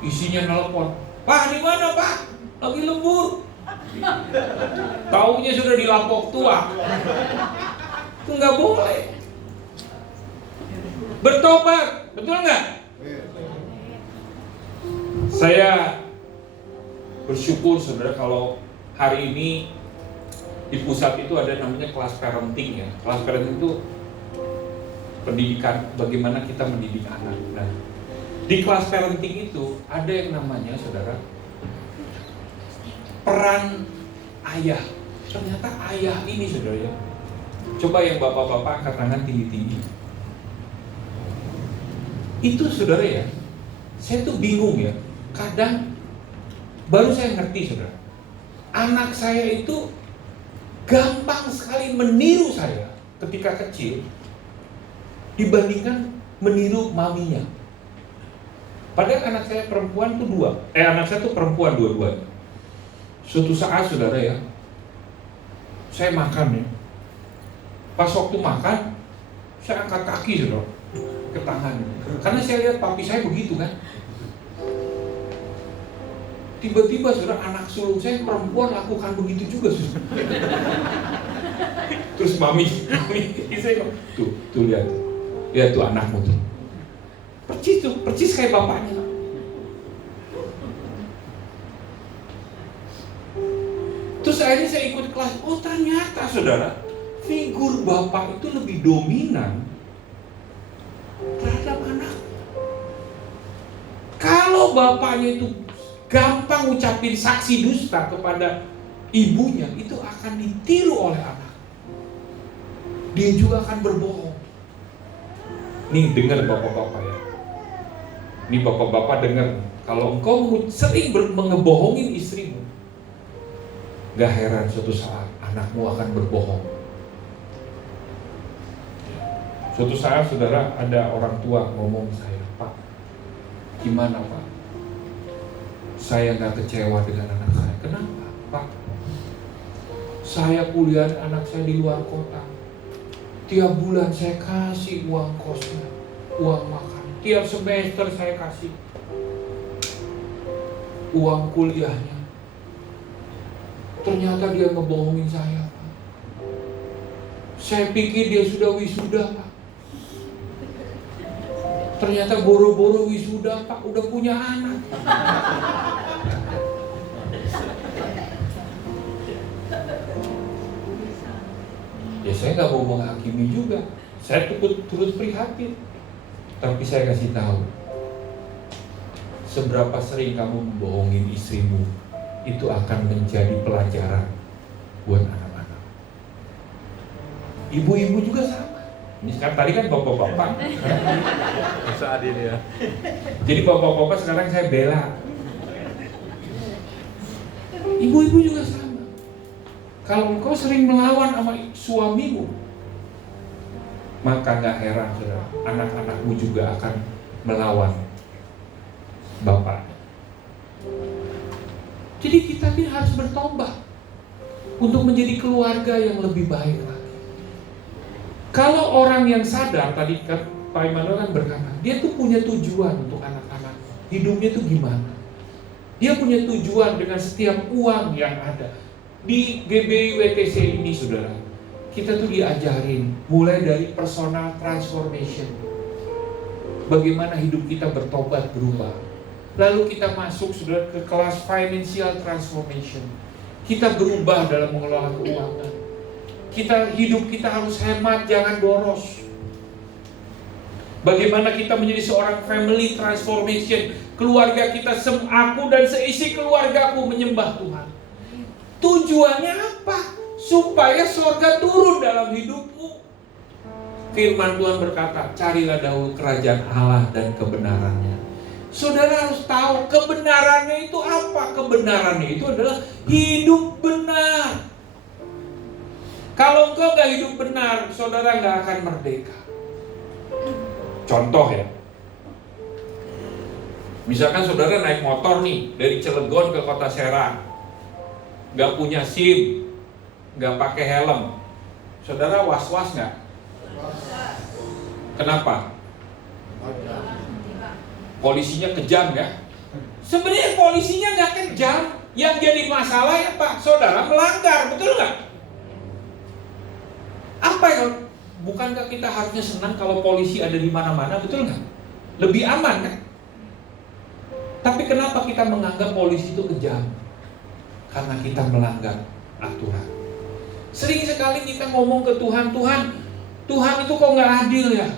Isinya nelpon, "Pak, di mana Pak? Lagi lembur." Taunya sudah dilapok tua. Itu nggak boleh. Bertobat, betul nggak? Saya bersyukur saudara kalau hari ini di pusat itu ada namanya kelas parenting ya. Kelas parenting itu pendidikan, bagaimana kita mendidik anak. Nah, di kelas parenting itu ada yang namanya saudara peran ayah. Ternyata ayah ini saudara ya. Coba yang bapak-bapak angkat tangan tinggi-tinggi. Itu saudara ya, saya tuh bingung ya. Kadang baru saya ngerti saudara, anak saya itu gampang sekali meniru saya ketika kecil dibandingkan meniru maminya. Padahal anak saya perempuan tuh anak saya tuh perempuan dua-duanya. Suatu saat saudara ya, saya makan ya. Pas waktu makan, saya angkat kaki saudara ke tangan. Karena saya lihat papi saya begitu kan. Tiba-tiba saudara anak sulung saya perempuan lakukan begitu juga saudara. Terus mami saya tuh lihat tuh anakmu tuh. Percis kayak bapaknya. Terus akhirnya saya ikut kelas. Oh ternyata saudara, figur bapak itu lebih dominan terhadap anak. Kalau bapaknya itu gampang ucapin saksi dusta kepada ibunya, itu akan ditiru oleh anak. Dia juga akan berbohong. Nih dengar bapak-bapak ya. Nih bapak-bapak dengar, kalau engkau sering mengebohongin istrimu, gak heran suatu saat anakmu akan berbohong. Suatu saat saudara ada orang tua ngomong saya, "Pak, gimana Pak? Saya gak kecewa dengan anak saya." "Kenapa Pak?" "Saya kuliah anak saya di luar kota. Tiap bulan saya kasih uang kosnya, uang makan. Tiap semester saya kasih uang kuliahnya. Ternyata dia ngebohongin saya Pak. Saya pikir dia sudah wisuda Pak. Ternyata boro-boro wisuda Pak, udah punya anak." Ya saya nggak mau menghakimi juga. Saya turut prihatin. Tapi saya kasih tahu, seberapa sering kamu membohongin istrimu, itu akan menjadi pelajaran buat anak-anak. Ibu-ibu juga sama. Ini sekarang tadi kan bapak-bapak. Saat ini ya. Jadi bapak-bapak sekarang saya bela. Ibu-ibu juga sama. Kalau engkau sering melawan sama suamimu, maka gak heran saudara, anak-anakmu juga akan melawan bapak. Jadi kita ini harus bertobat untuk menjadi keluarga yang lebih baik lagi. Kalau orang yang sadar, tadi kan Pak Immanuel kan berkata, dia tuh punya tujuan untuk anak-anak. Hidupnya tuh gimana? Dia punya tujuan dengan setiap uang yang ada. Di GBI WTC ini saudara, kita tuh diajarin mulai dari personal transformation. Bagaimana hidup kita bertobat, berubah. Lalu kita masuk saudara ke kelas financial transformation. Kita berubah dalam mengelola keuangan. Hidup kita harus hemat, jangan boros. Bagaimana kita menjadi seorang family transformation. Keluarga kita, aku dan seisi keluargaku menyembah Tuhan. Tujuannya apa? Supaya surga turun dalam hidupmu. Firman Tuhan berkata, carilah dahulu kerajaan Allah dan kebenarannya. Saudara harus tahu kebenarannya itu apa. Kebenarannya itu adalah hidup benar. Kalau engkau gak hidup benar, saudara gak akan merdeka. Contoh ya, misalkan saudara naik motor nih dari Cilegon ke Kota Serang, gak punya SIM, gak pakai helm, saudara was-was gak? Kenapa? Polisinya kejam ya? Sebenarnya polisinya gak kejam. Yang jadi masalah ya Pak, saudara melanggar, betul gak? Apa yang bukankah kita harusnya senang kalau polisi ada di mana-mana, betul nggak? Lebih aman kan? Tapi kenapa kita menganggap polisi itu kejam? Karena kita melanggar aturan. Sering sekali kita ngomong ke Tuhan, Tuhan itu kok nggak adil ya?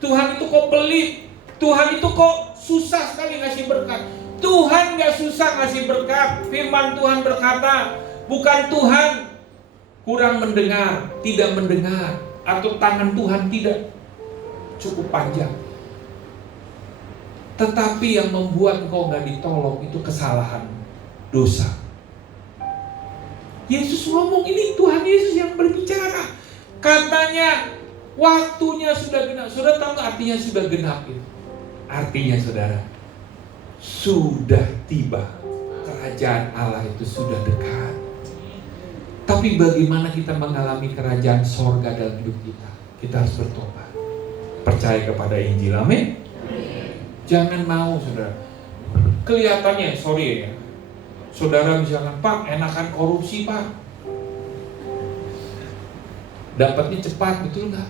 Tuhan itu kok pelit? Tuhan itu kok susah sekali ngasih berkat? Tuhan nggak susah ngasih berkat. Firman Tuhan berkata, bukan Tuhan kurang mendengar, tidak mendengar, atau tangan Tuhan tidak cukup panjang. Tetapi yang membuat engkau gak ditolong itu kesalahan, dosa. Yesus ngomong, ini Tuhan Yesus yang berbicara. Katanya waktunya sudah genap. Saudara tahu gak artinya sudah genap itu? Artinya saudara, sudah tiba. Kerajaan Allah itu sudah dekat. Tapi bagaimana kita mengalami kerajaan sorga dalam hidup kita? Kita harus bertobat, percaya kepada Injil, amin. Jangan mau saudara. Kelihatannya, sorry ya, saudara misalkan, Pak, enakan korupsi Pak, dapatnya cepat, betul nggak?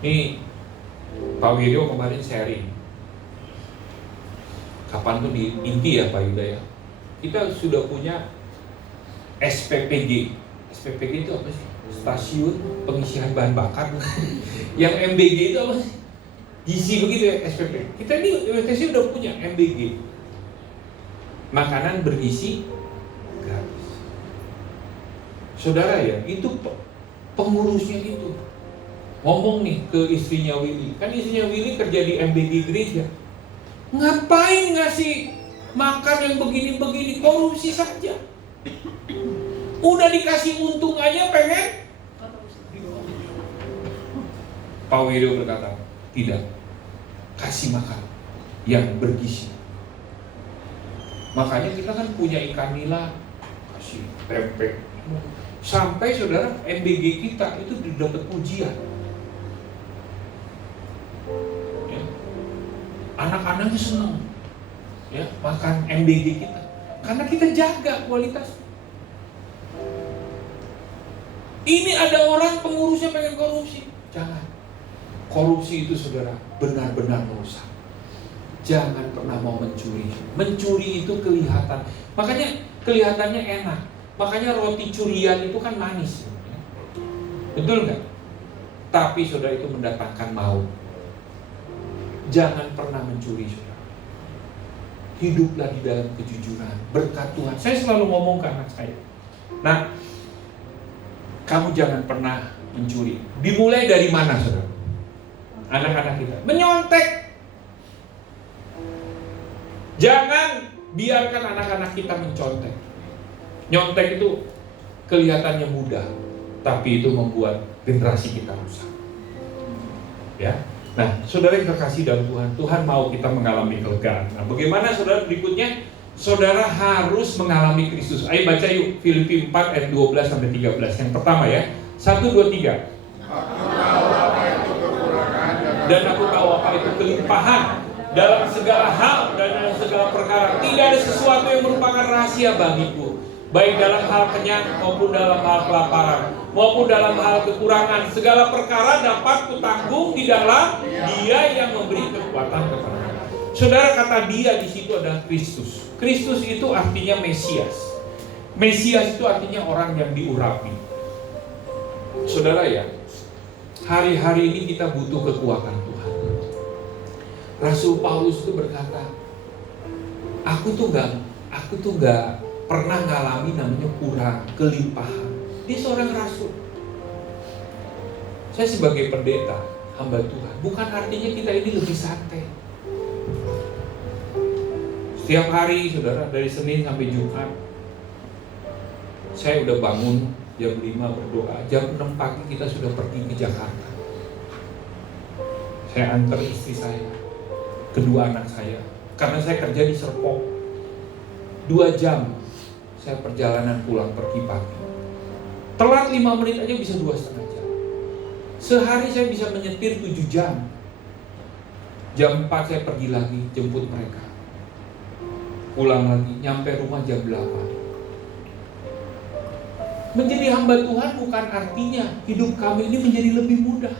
Nih, Pak Wiryo kemarin sharing. Kapan tuh di inti ya Pak Yuda ya? Kita sudah punya SPPG. SPPG itu apa sih? Stasiun pengisian bahan bakar. Yang MBG itu apa sih? Gizi begitu ya, SPP. Kita ini UTC udah punya MBG. Makanan bergizi gratis. Saudara ya, itu pengurusnya itu ngomong nih ke istrinya Willy. Kan istrinya Willy kerja di MBG gereja. Ngapain ngasih makan yang begini-begini? Korupsi saja. Udah dikasih untung aja pengen. Pak Wiryo berkata, tidak, kasih makan yang bergizi. Makanya kita kan punya ikan nila, kasih tempe. Sampai saudara MBG kita itu dapat pujian. Ya. Anak-anaknya senang ya makan MBG kita, karena kita jaga kualitas. Ini ada orang pengurusnya pengen korupsi. Jangan. Korupsi itu saudara benar-benar merusak. Jangan pernah mau mencuri. Mencuri itu kelihatan. Makanya kelihatannya enak. Makanya roti curian itu kan manis. Betul nggak? Tapi saudara itu mendatangkan maut. Jangan pernah mencuri saudara. Hiduplah di dalam kejujuran. Berkat Tuhan. Saya selalu ngomong ke anak saya. Nah, kamu jangan pernah mencuri. Dimulai dari mana saudara? Anak-anak kita menyontek. Jangan biarkan anak-anak kita mencontek. Nyontek itu kelihatannya mudah, tapi itu membuat generasi kita rusak. Ya. Nah, saudara yang terkasih dalam Tuhan, Tuhan mau kita mengalami kelegaan. Nah, bagaimana saudara berikutnya? Saudara harus mengalami Kristus. Ayo baca yuk Filipi 4 ayat 12 sampai 13. Yang pertama ya. 1 2 3. Aku tahu apa itu kekurangan Dan aku tahu apa itu kelimpahan dalam segala hal dan dalam segala perkara. Tidak ada sesuatu yang merupakan rahasia bagiku, baik dalam hal kenyang maupun dalam hal kelaparan, maupun dalam hal kekurangan. Segala perkara dapat kutanggung di dalam Dia yang memberi kekuatan kepada. Saudara, kata Dia di situ adalah Kristus. Kristus itu artinya Mesias. Mesias itu artinya orang yang diurapi. Saudara ya, hari-hari ini kita butuh kekuatan Tuhan. Rasul Paulus itu berkata, aku tuh gak pernah ngalami namanya kurang, kelimpahan. Dia seorang rasul. Saya sebagai pendeta, hamba Tuhan, bukan artinya kita ini lebih santai. Setiap hari saudara, dari Senin sampai Jumat, saya udah bangun jam 5 berdoa, jam 6 pagi kita sudah pergi ke Jakarta. Saya antar istri saya, kedua anak saya, karena saya kerja di Serpong. 2 jam saya perjalanan pulang pergi pagi. Telat 5 menit aja bisa 2,5 jam. Sehari saya bisa menyetir 7 jam. Jam 4 saya pergi lagi jemput mereka. Pulang lagi, nyampe rumah jam 8. Menjadi hamba Tuhan bukan artinya hidup kami ini menjadi lebih mudah.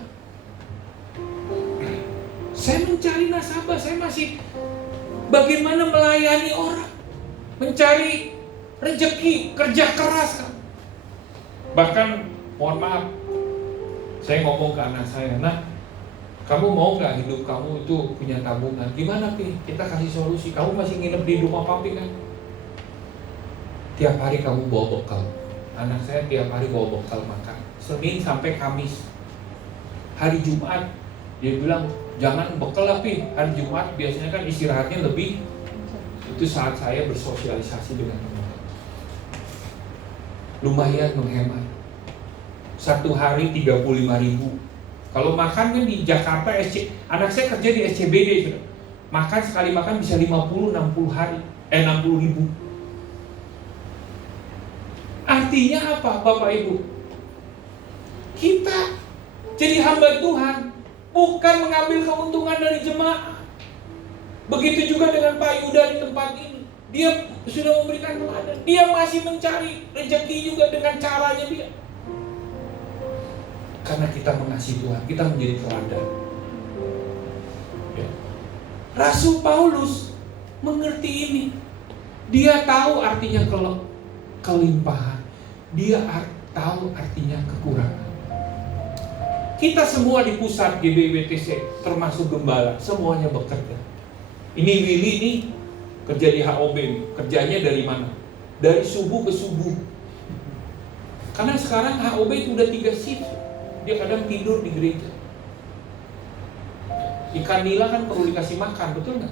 Saya mencari nasabah, saya masih bagaimana melayani orang, mencari rezeki, kerja keras kan. Bahkan mohon maaf, saya ngomong ke anak saya, nah kamu mau gak hidup kamu itu punya tabungan? Gimana Pi? Kita kasih solusi. Kamu masih nginep di rumah papi kan? Tiap hari kamu bawa bekal. Anak saya tiap hari bawa bekal makan, Senin sampai Kamis. Hari Jumat dia bilang jangan bekal lah Pi. Hari Jumat biasanya kan istirahatnya lebih. Itu saat saya bersosialisasi dengan teman. Lumayan menghemat. Satu hari 35.000. Kalau makan kan di Jakarta, anak saya kerja di SCBD sudah. Makan sekali makan bisa 50-60 hari, 60.000. Artinya apa Bapak Ibu? Kita jadi hamba Tuhan bukan mengambil keuntungan dari jemaah. Begitu juga dengan Pak Yuda di tempat ini. Dia sudah memberikan teladan. Dia masih mencari rezeki juga dengan caranya dia. Karena kita mengasihi Tuhan, kita menjadi teladan. Ya. Rasul Paulus mengerti ini. Dia tahu artinya kelimpahan. Dia tahu artinya kekurangan. Kita semua di pusat GBWTC, termasuk gembala, semuanya bekerja. Ini Willy nih kerja di HOB, kerjanya dari mana? Dari subuh ke subuh. Karena sekarang HOB itu udah 3 shift. Dia kadang tidur di gereja. Ikan nila kan perlu dikasih makan, betul nggak?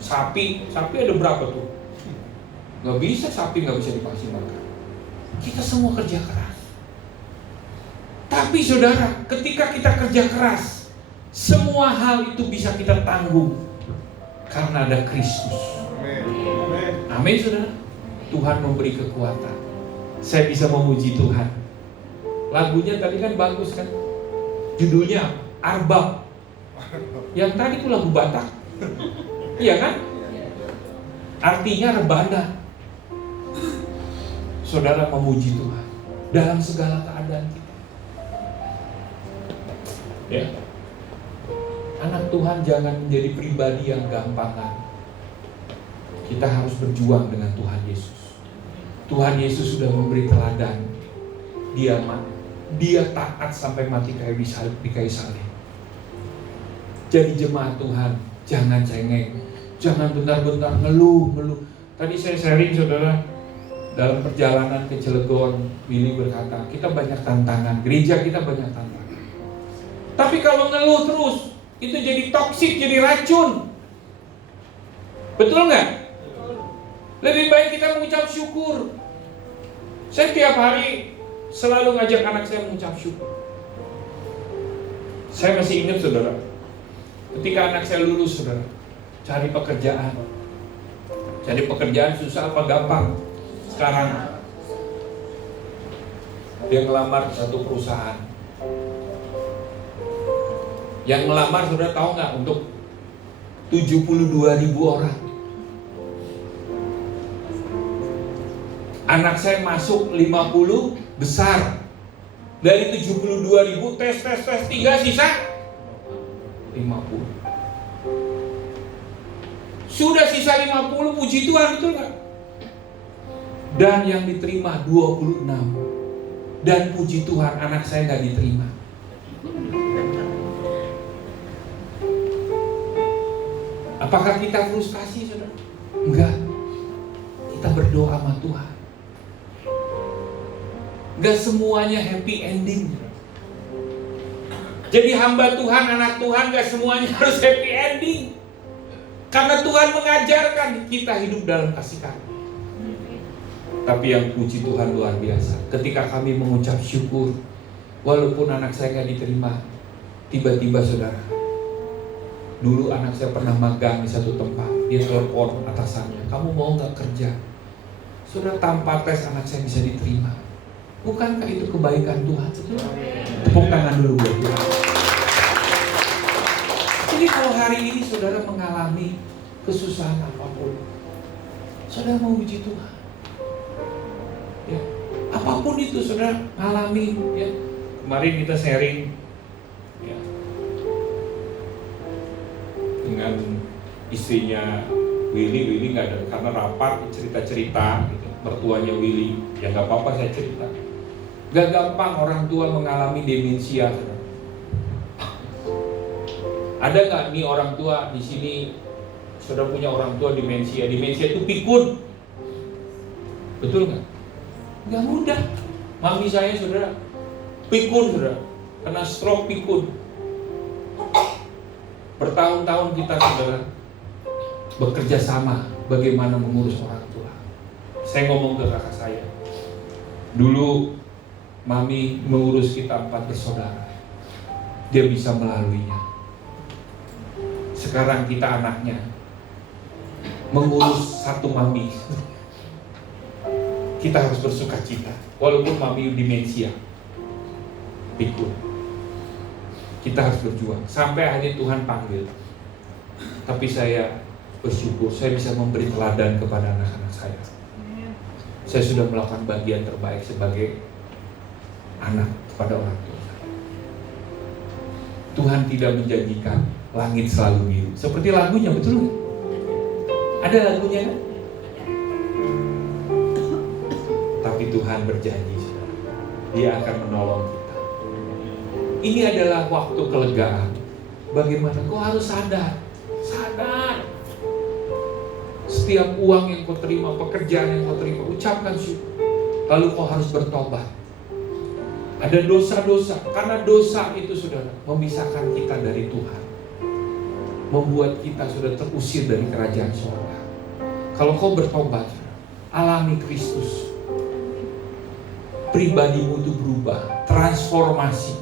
Sapi ada berapa tuh? Nggak bisa, sapi nggak bisa dikasih makan. Kita semua kerja keras. Tapi saudara, ketika kita kerja keras, semua hal itu bisa kita tanggung karena ada Kristus. Amin saudara. Tuhan memberi kekuatan. Saya bisa memuji Tuhan. Lagunya tadi kan bagus kan? Judulnya Arbab. Yang tadi itu lagu Batak. Iya kan? Artinya rebana. Saudara memuji Tuhan dalam segala keadaan kita. Ya. Anak Tuhan jangan menjadi pribadi yang gampangan. Kita harus berjuang dengan Tuhan Yesus. Tuhan Yesus sudah memberi teladan. Dia taat sampai mati di kayu salib. Jadi jemaat Tuhan, jangan cengeng, jangan bentar-bentar ngeluh. Tadi saya sharing saudara, dalam perjalanan ke Cilegon, Willy berkata, kita banyak tantangan, gereja kita banyak tantangan. Tapi kalau ngeluh terus, itu jadi toksik, jadi racun. Betul nggak? Lebih baik kita mengucap syukur. Saya tiap hari selalu ngajak anak saya mengucap syukur. Saya masih ingat saudara, ketika anak saya lulus saudara, cari pekerjaan. Cari pekerjaan susah apa gampang? Sekarang dia ngelamar satu perusahaan. Yang melamar saudara tahu nggak, untuk 72.000 orang. Anak saya masuk 50 besar. Dari 72.000 tes 3 sisa 50. Sudah sisa 50, puji Tuhan, betul nggak? Dan yang diterima 26. Dan puji Tuhan anak saya nggak diterima. Apakah kita frustasi saudara? Enggak. Kita berdoa sama Tuhan. Gak semuanya happy ending. Jadi hamba Tuhan, anak Tuhan gak semuanya harus happy ending. Karena Tuhan mengajarkan kita hidup dalam kasih karunia. Tapi yang puji Tuhan luar biasa, ketika kami mengucap syukur, walaupun anak saya nggak diterima, tiba-tiba saudara, dulu anak saya pernah magang di satu tempat, dia telepon atasannya, kamu mau nggak kerja? Saudara, tanpa tes anak saya bisa diterima. Bukankah itu kebaikan Tuhan? Tepuk tangan dulu buat Tuhan. Jadi kalau hari ini saudara mengalami kesusahan apapun, saudara mau puji Tuhan. Ya, apapun itu saudara alami, ya. Kemarin kita sharing, ya, dengan istrinya Willy nggak ada karena rapat cerita-cerita, gitu. Mertuanya Willy, ya nggak apa-apa saya cerita. Gak gampang orang tua mengalami demensia, saudara. Ada nggak nih orang tua di sini, saudara punya orang tua demensia? Demensia itu pikun, betul nggak? Gak mudah. Mami saya saudara pikun, saudara, kena stroke pikun. Bertahun-tahun kita saudara bekerja sama bagaimana mengurus orang tua. Saya ngomong ke kakak saya, dulu mami mengurus kita 4 bersaudara, dia bisa melaluinya. Sekarang kita anaknya mengurus satu mami. Kita harus bersuka cita, walaupun mami demensia, pikun. Kita harus berjuang sampai akhirnya Tuhan panggil. Tapi saya bersyukur, saya bisa memberi teladan kepada anak-anak saya. Saya sudah melakukan bagian terbaik sebagai anak kepada orang tua. Tuhan tidak menjanjikan langit selalu biru. Seperti lagunya, betul nggak? Ada lagunya kan? Tapi Tuhan berjanji, Dia akan menolong kita. Ini adalah waktu kelegaan. Bagaimana? Kau harus sadar. Setiap uang yang kau terima, pekerjaan yang kau terima, ucapkan syukur. Lalu kau harus bertobat. Ada dosa-dosa, karena dosa itu saudara memisahkan kita dari Tuhan, membuat kita sudah terusir dari kerajaan surga. Kalau kau bertobat, alami Kristus, pribadimu itu berubah, transformasi.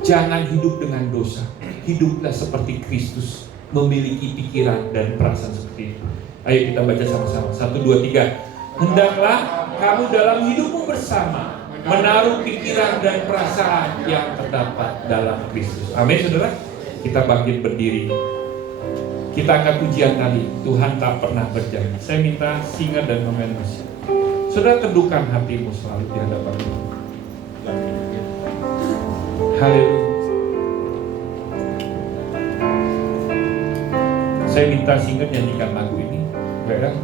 Jangan hidup dengan dosa, hiduplah seperti Kristus, memiliki pikiran dan perasaan seperti itu. Ayo kita baca sama-sama. 1, 2, 3. Hendaklah kamu dalam hidupmu bersama menaruh pikiran dan perasaan yang terdapat dalam Kristus. Amin, saudara. Kita bangkit berdiri. Kita akan pujian tadi. Tuhan tak pernah berjanji. Saya minta singer dan pemain musik, saudara, teduhkan hatimu selalu di hadapan Tuhan. Haleluya. Saya minta singer nyanyikan lagu ini. Baik kan?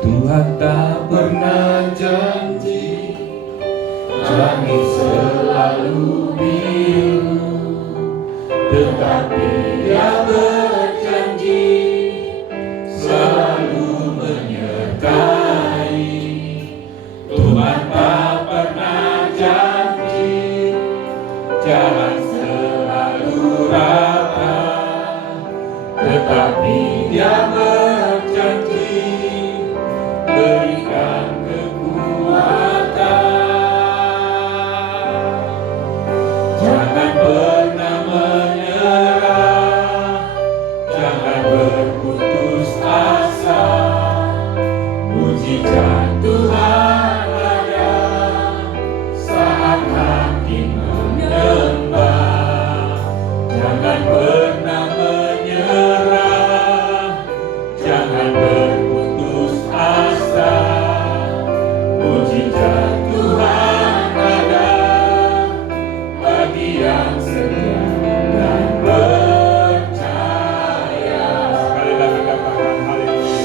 Tuhan tak pernah janji langit selalu biru, tetapi Dia berjanji selalu menyertai. Tuhan tak pernah janji jalan selalu rata, tetapi Dia berjanji berikan kekuatan. Jangan pernah menyerah, jangan berputus asa. Pujikan Tuhan ada saat hati menyembah. Jangan pernah menyerah, jangan berputus asa. Pujikan Tuhan ada bagi yang setia dan percaya. Sekali lagi katakan haleluya.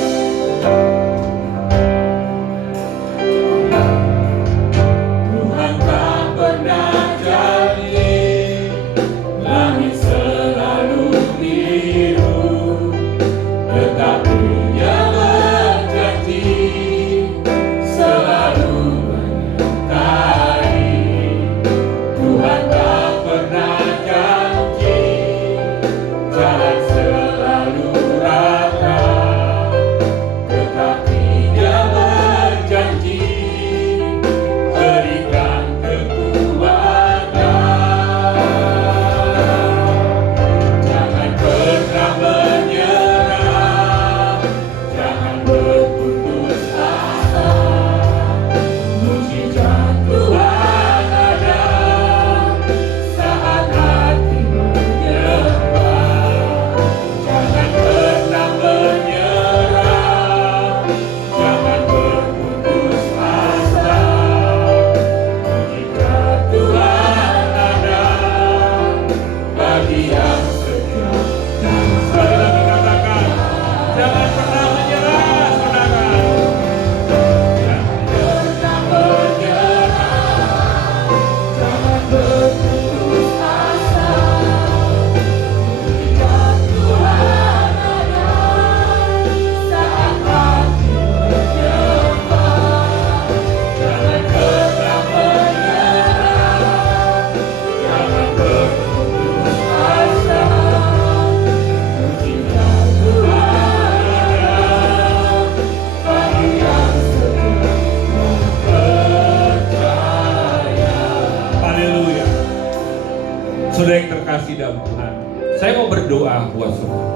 jemaah kuasa Tuhan.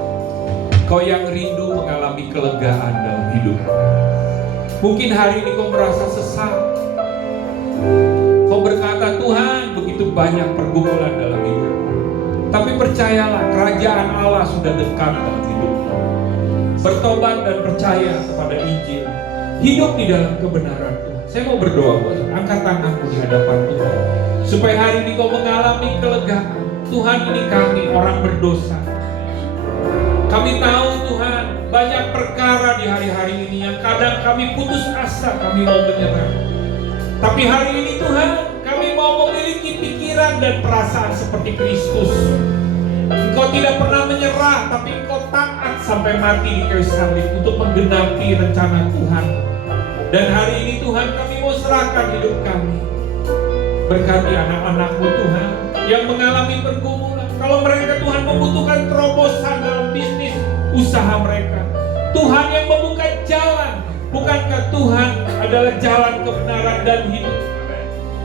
Kau yang rindu mengalami kelegaan dalam hidup. Mungkin hari ini kau merasa sesak. Kau berkata, Tuhan, begitu banyak pergumulan dalam hidup. Tapi percayalah, kerajaan Allah sudah dekat dalam hidup. Bertobat dan percaya kepada Injil. Hidup di dalam kebenaran Tuhan. Saya mau berdoa buat Tuhan. Angkat tanganmu di hadapan Tuhan. Supaya hari ini kau mengalami kelegaan. Tuhan, ini kami orang berdosa. Kami tahu Tuhan, banyak perkara di hari-hari ini yang kadang kami putus asa, kami mau menyerah. Tapi hari ini Tuhan, kami mau memiliki pikiran dan perasaan seperti Kristus. Engkau tidak pernah menyerah, tapi Engkau taat sampai mati di kayu salib untuk menggenapi rencana Tuhan. Dan hari ini Tuhan, kami mau serahkan hidup kami. Berkati anak-anak-Mu Tuhan yang mengalami pergumulan. Kalau mereka Tuhan membutuhkan terobosan dalam bisnis usaha mereka, Tuhan yang membuka jalan. Bukankah Tuhan adalah jalan kebenaran dan hidup?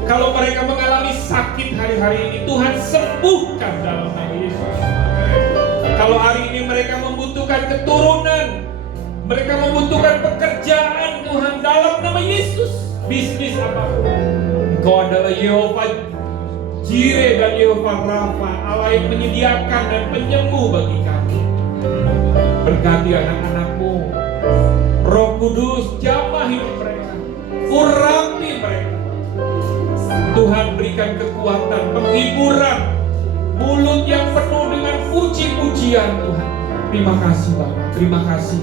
Kalau mereka mengalami sakit hari-hari ini, Tuhan sembuhkan dalam nama Yesus. Kalau hari ini mereka membutuhkan keturunan, mereka membutuhkan pekerjaan, Tuhan, dalam nama Yesus. Bisnis apapun, Engkau adalah Yehova Jireh dan Yehova Rafa, Allah yang menyediakan dan penyembuh bagi kami. Berkati anak-anak-Mu, Roh Kudus jamah hidup mereka, urapi mereka. Tuhan berikan kekuatan, penghiburan, mulut yang penuh dengan puji-pujian Tuhan. Terima kasih Bapa, terima kasih.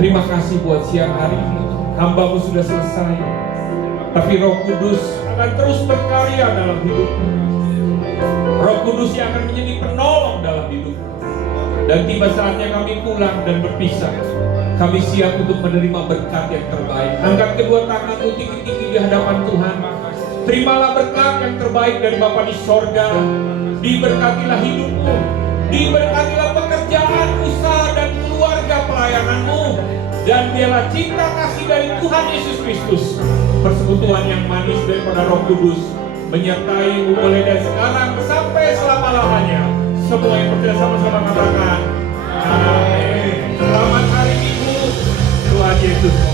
Terima kasih buat siang hari ini. Hamba-Mu sudah selesai, tapi Roh Kudus akan terus berkarya dalam hidupmu. Roh Kudus yang akan menjadi penolong dalam hidupmu. Dan tiba saatnya kami pulang dan berpisah. Kami siap untuk menerima berkat yang terbaik. Angkat kedua tanganmu tinggi-tinggi di hadapan Tuhan. Terimalah berkat yang terbaik dari Bapa di sorga. Diberkatilah hidupmu, diberkatilah pekerjaan, usaha dan keluarga pelayananmu. Dan biarlah cinta kasih dari Tuhan Yesus Kristus, persekutuan yang manis daripada Roh Kudus, menyertai mulai dari sekarang sampai selama-lamanya. Semua yang percaya sama-sama katakan amin. Selamat hari Minggu, Tuhan Yesus.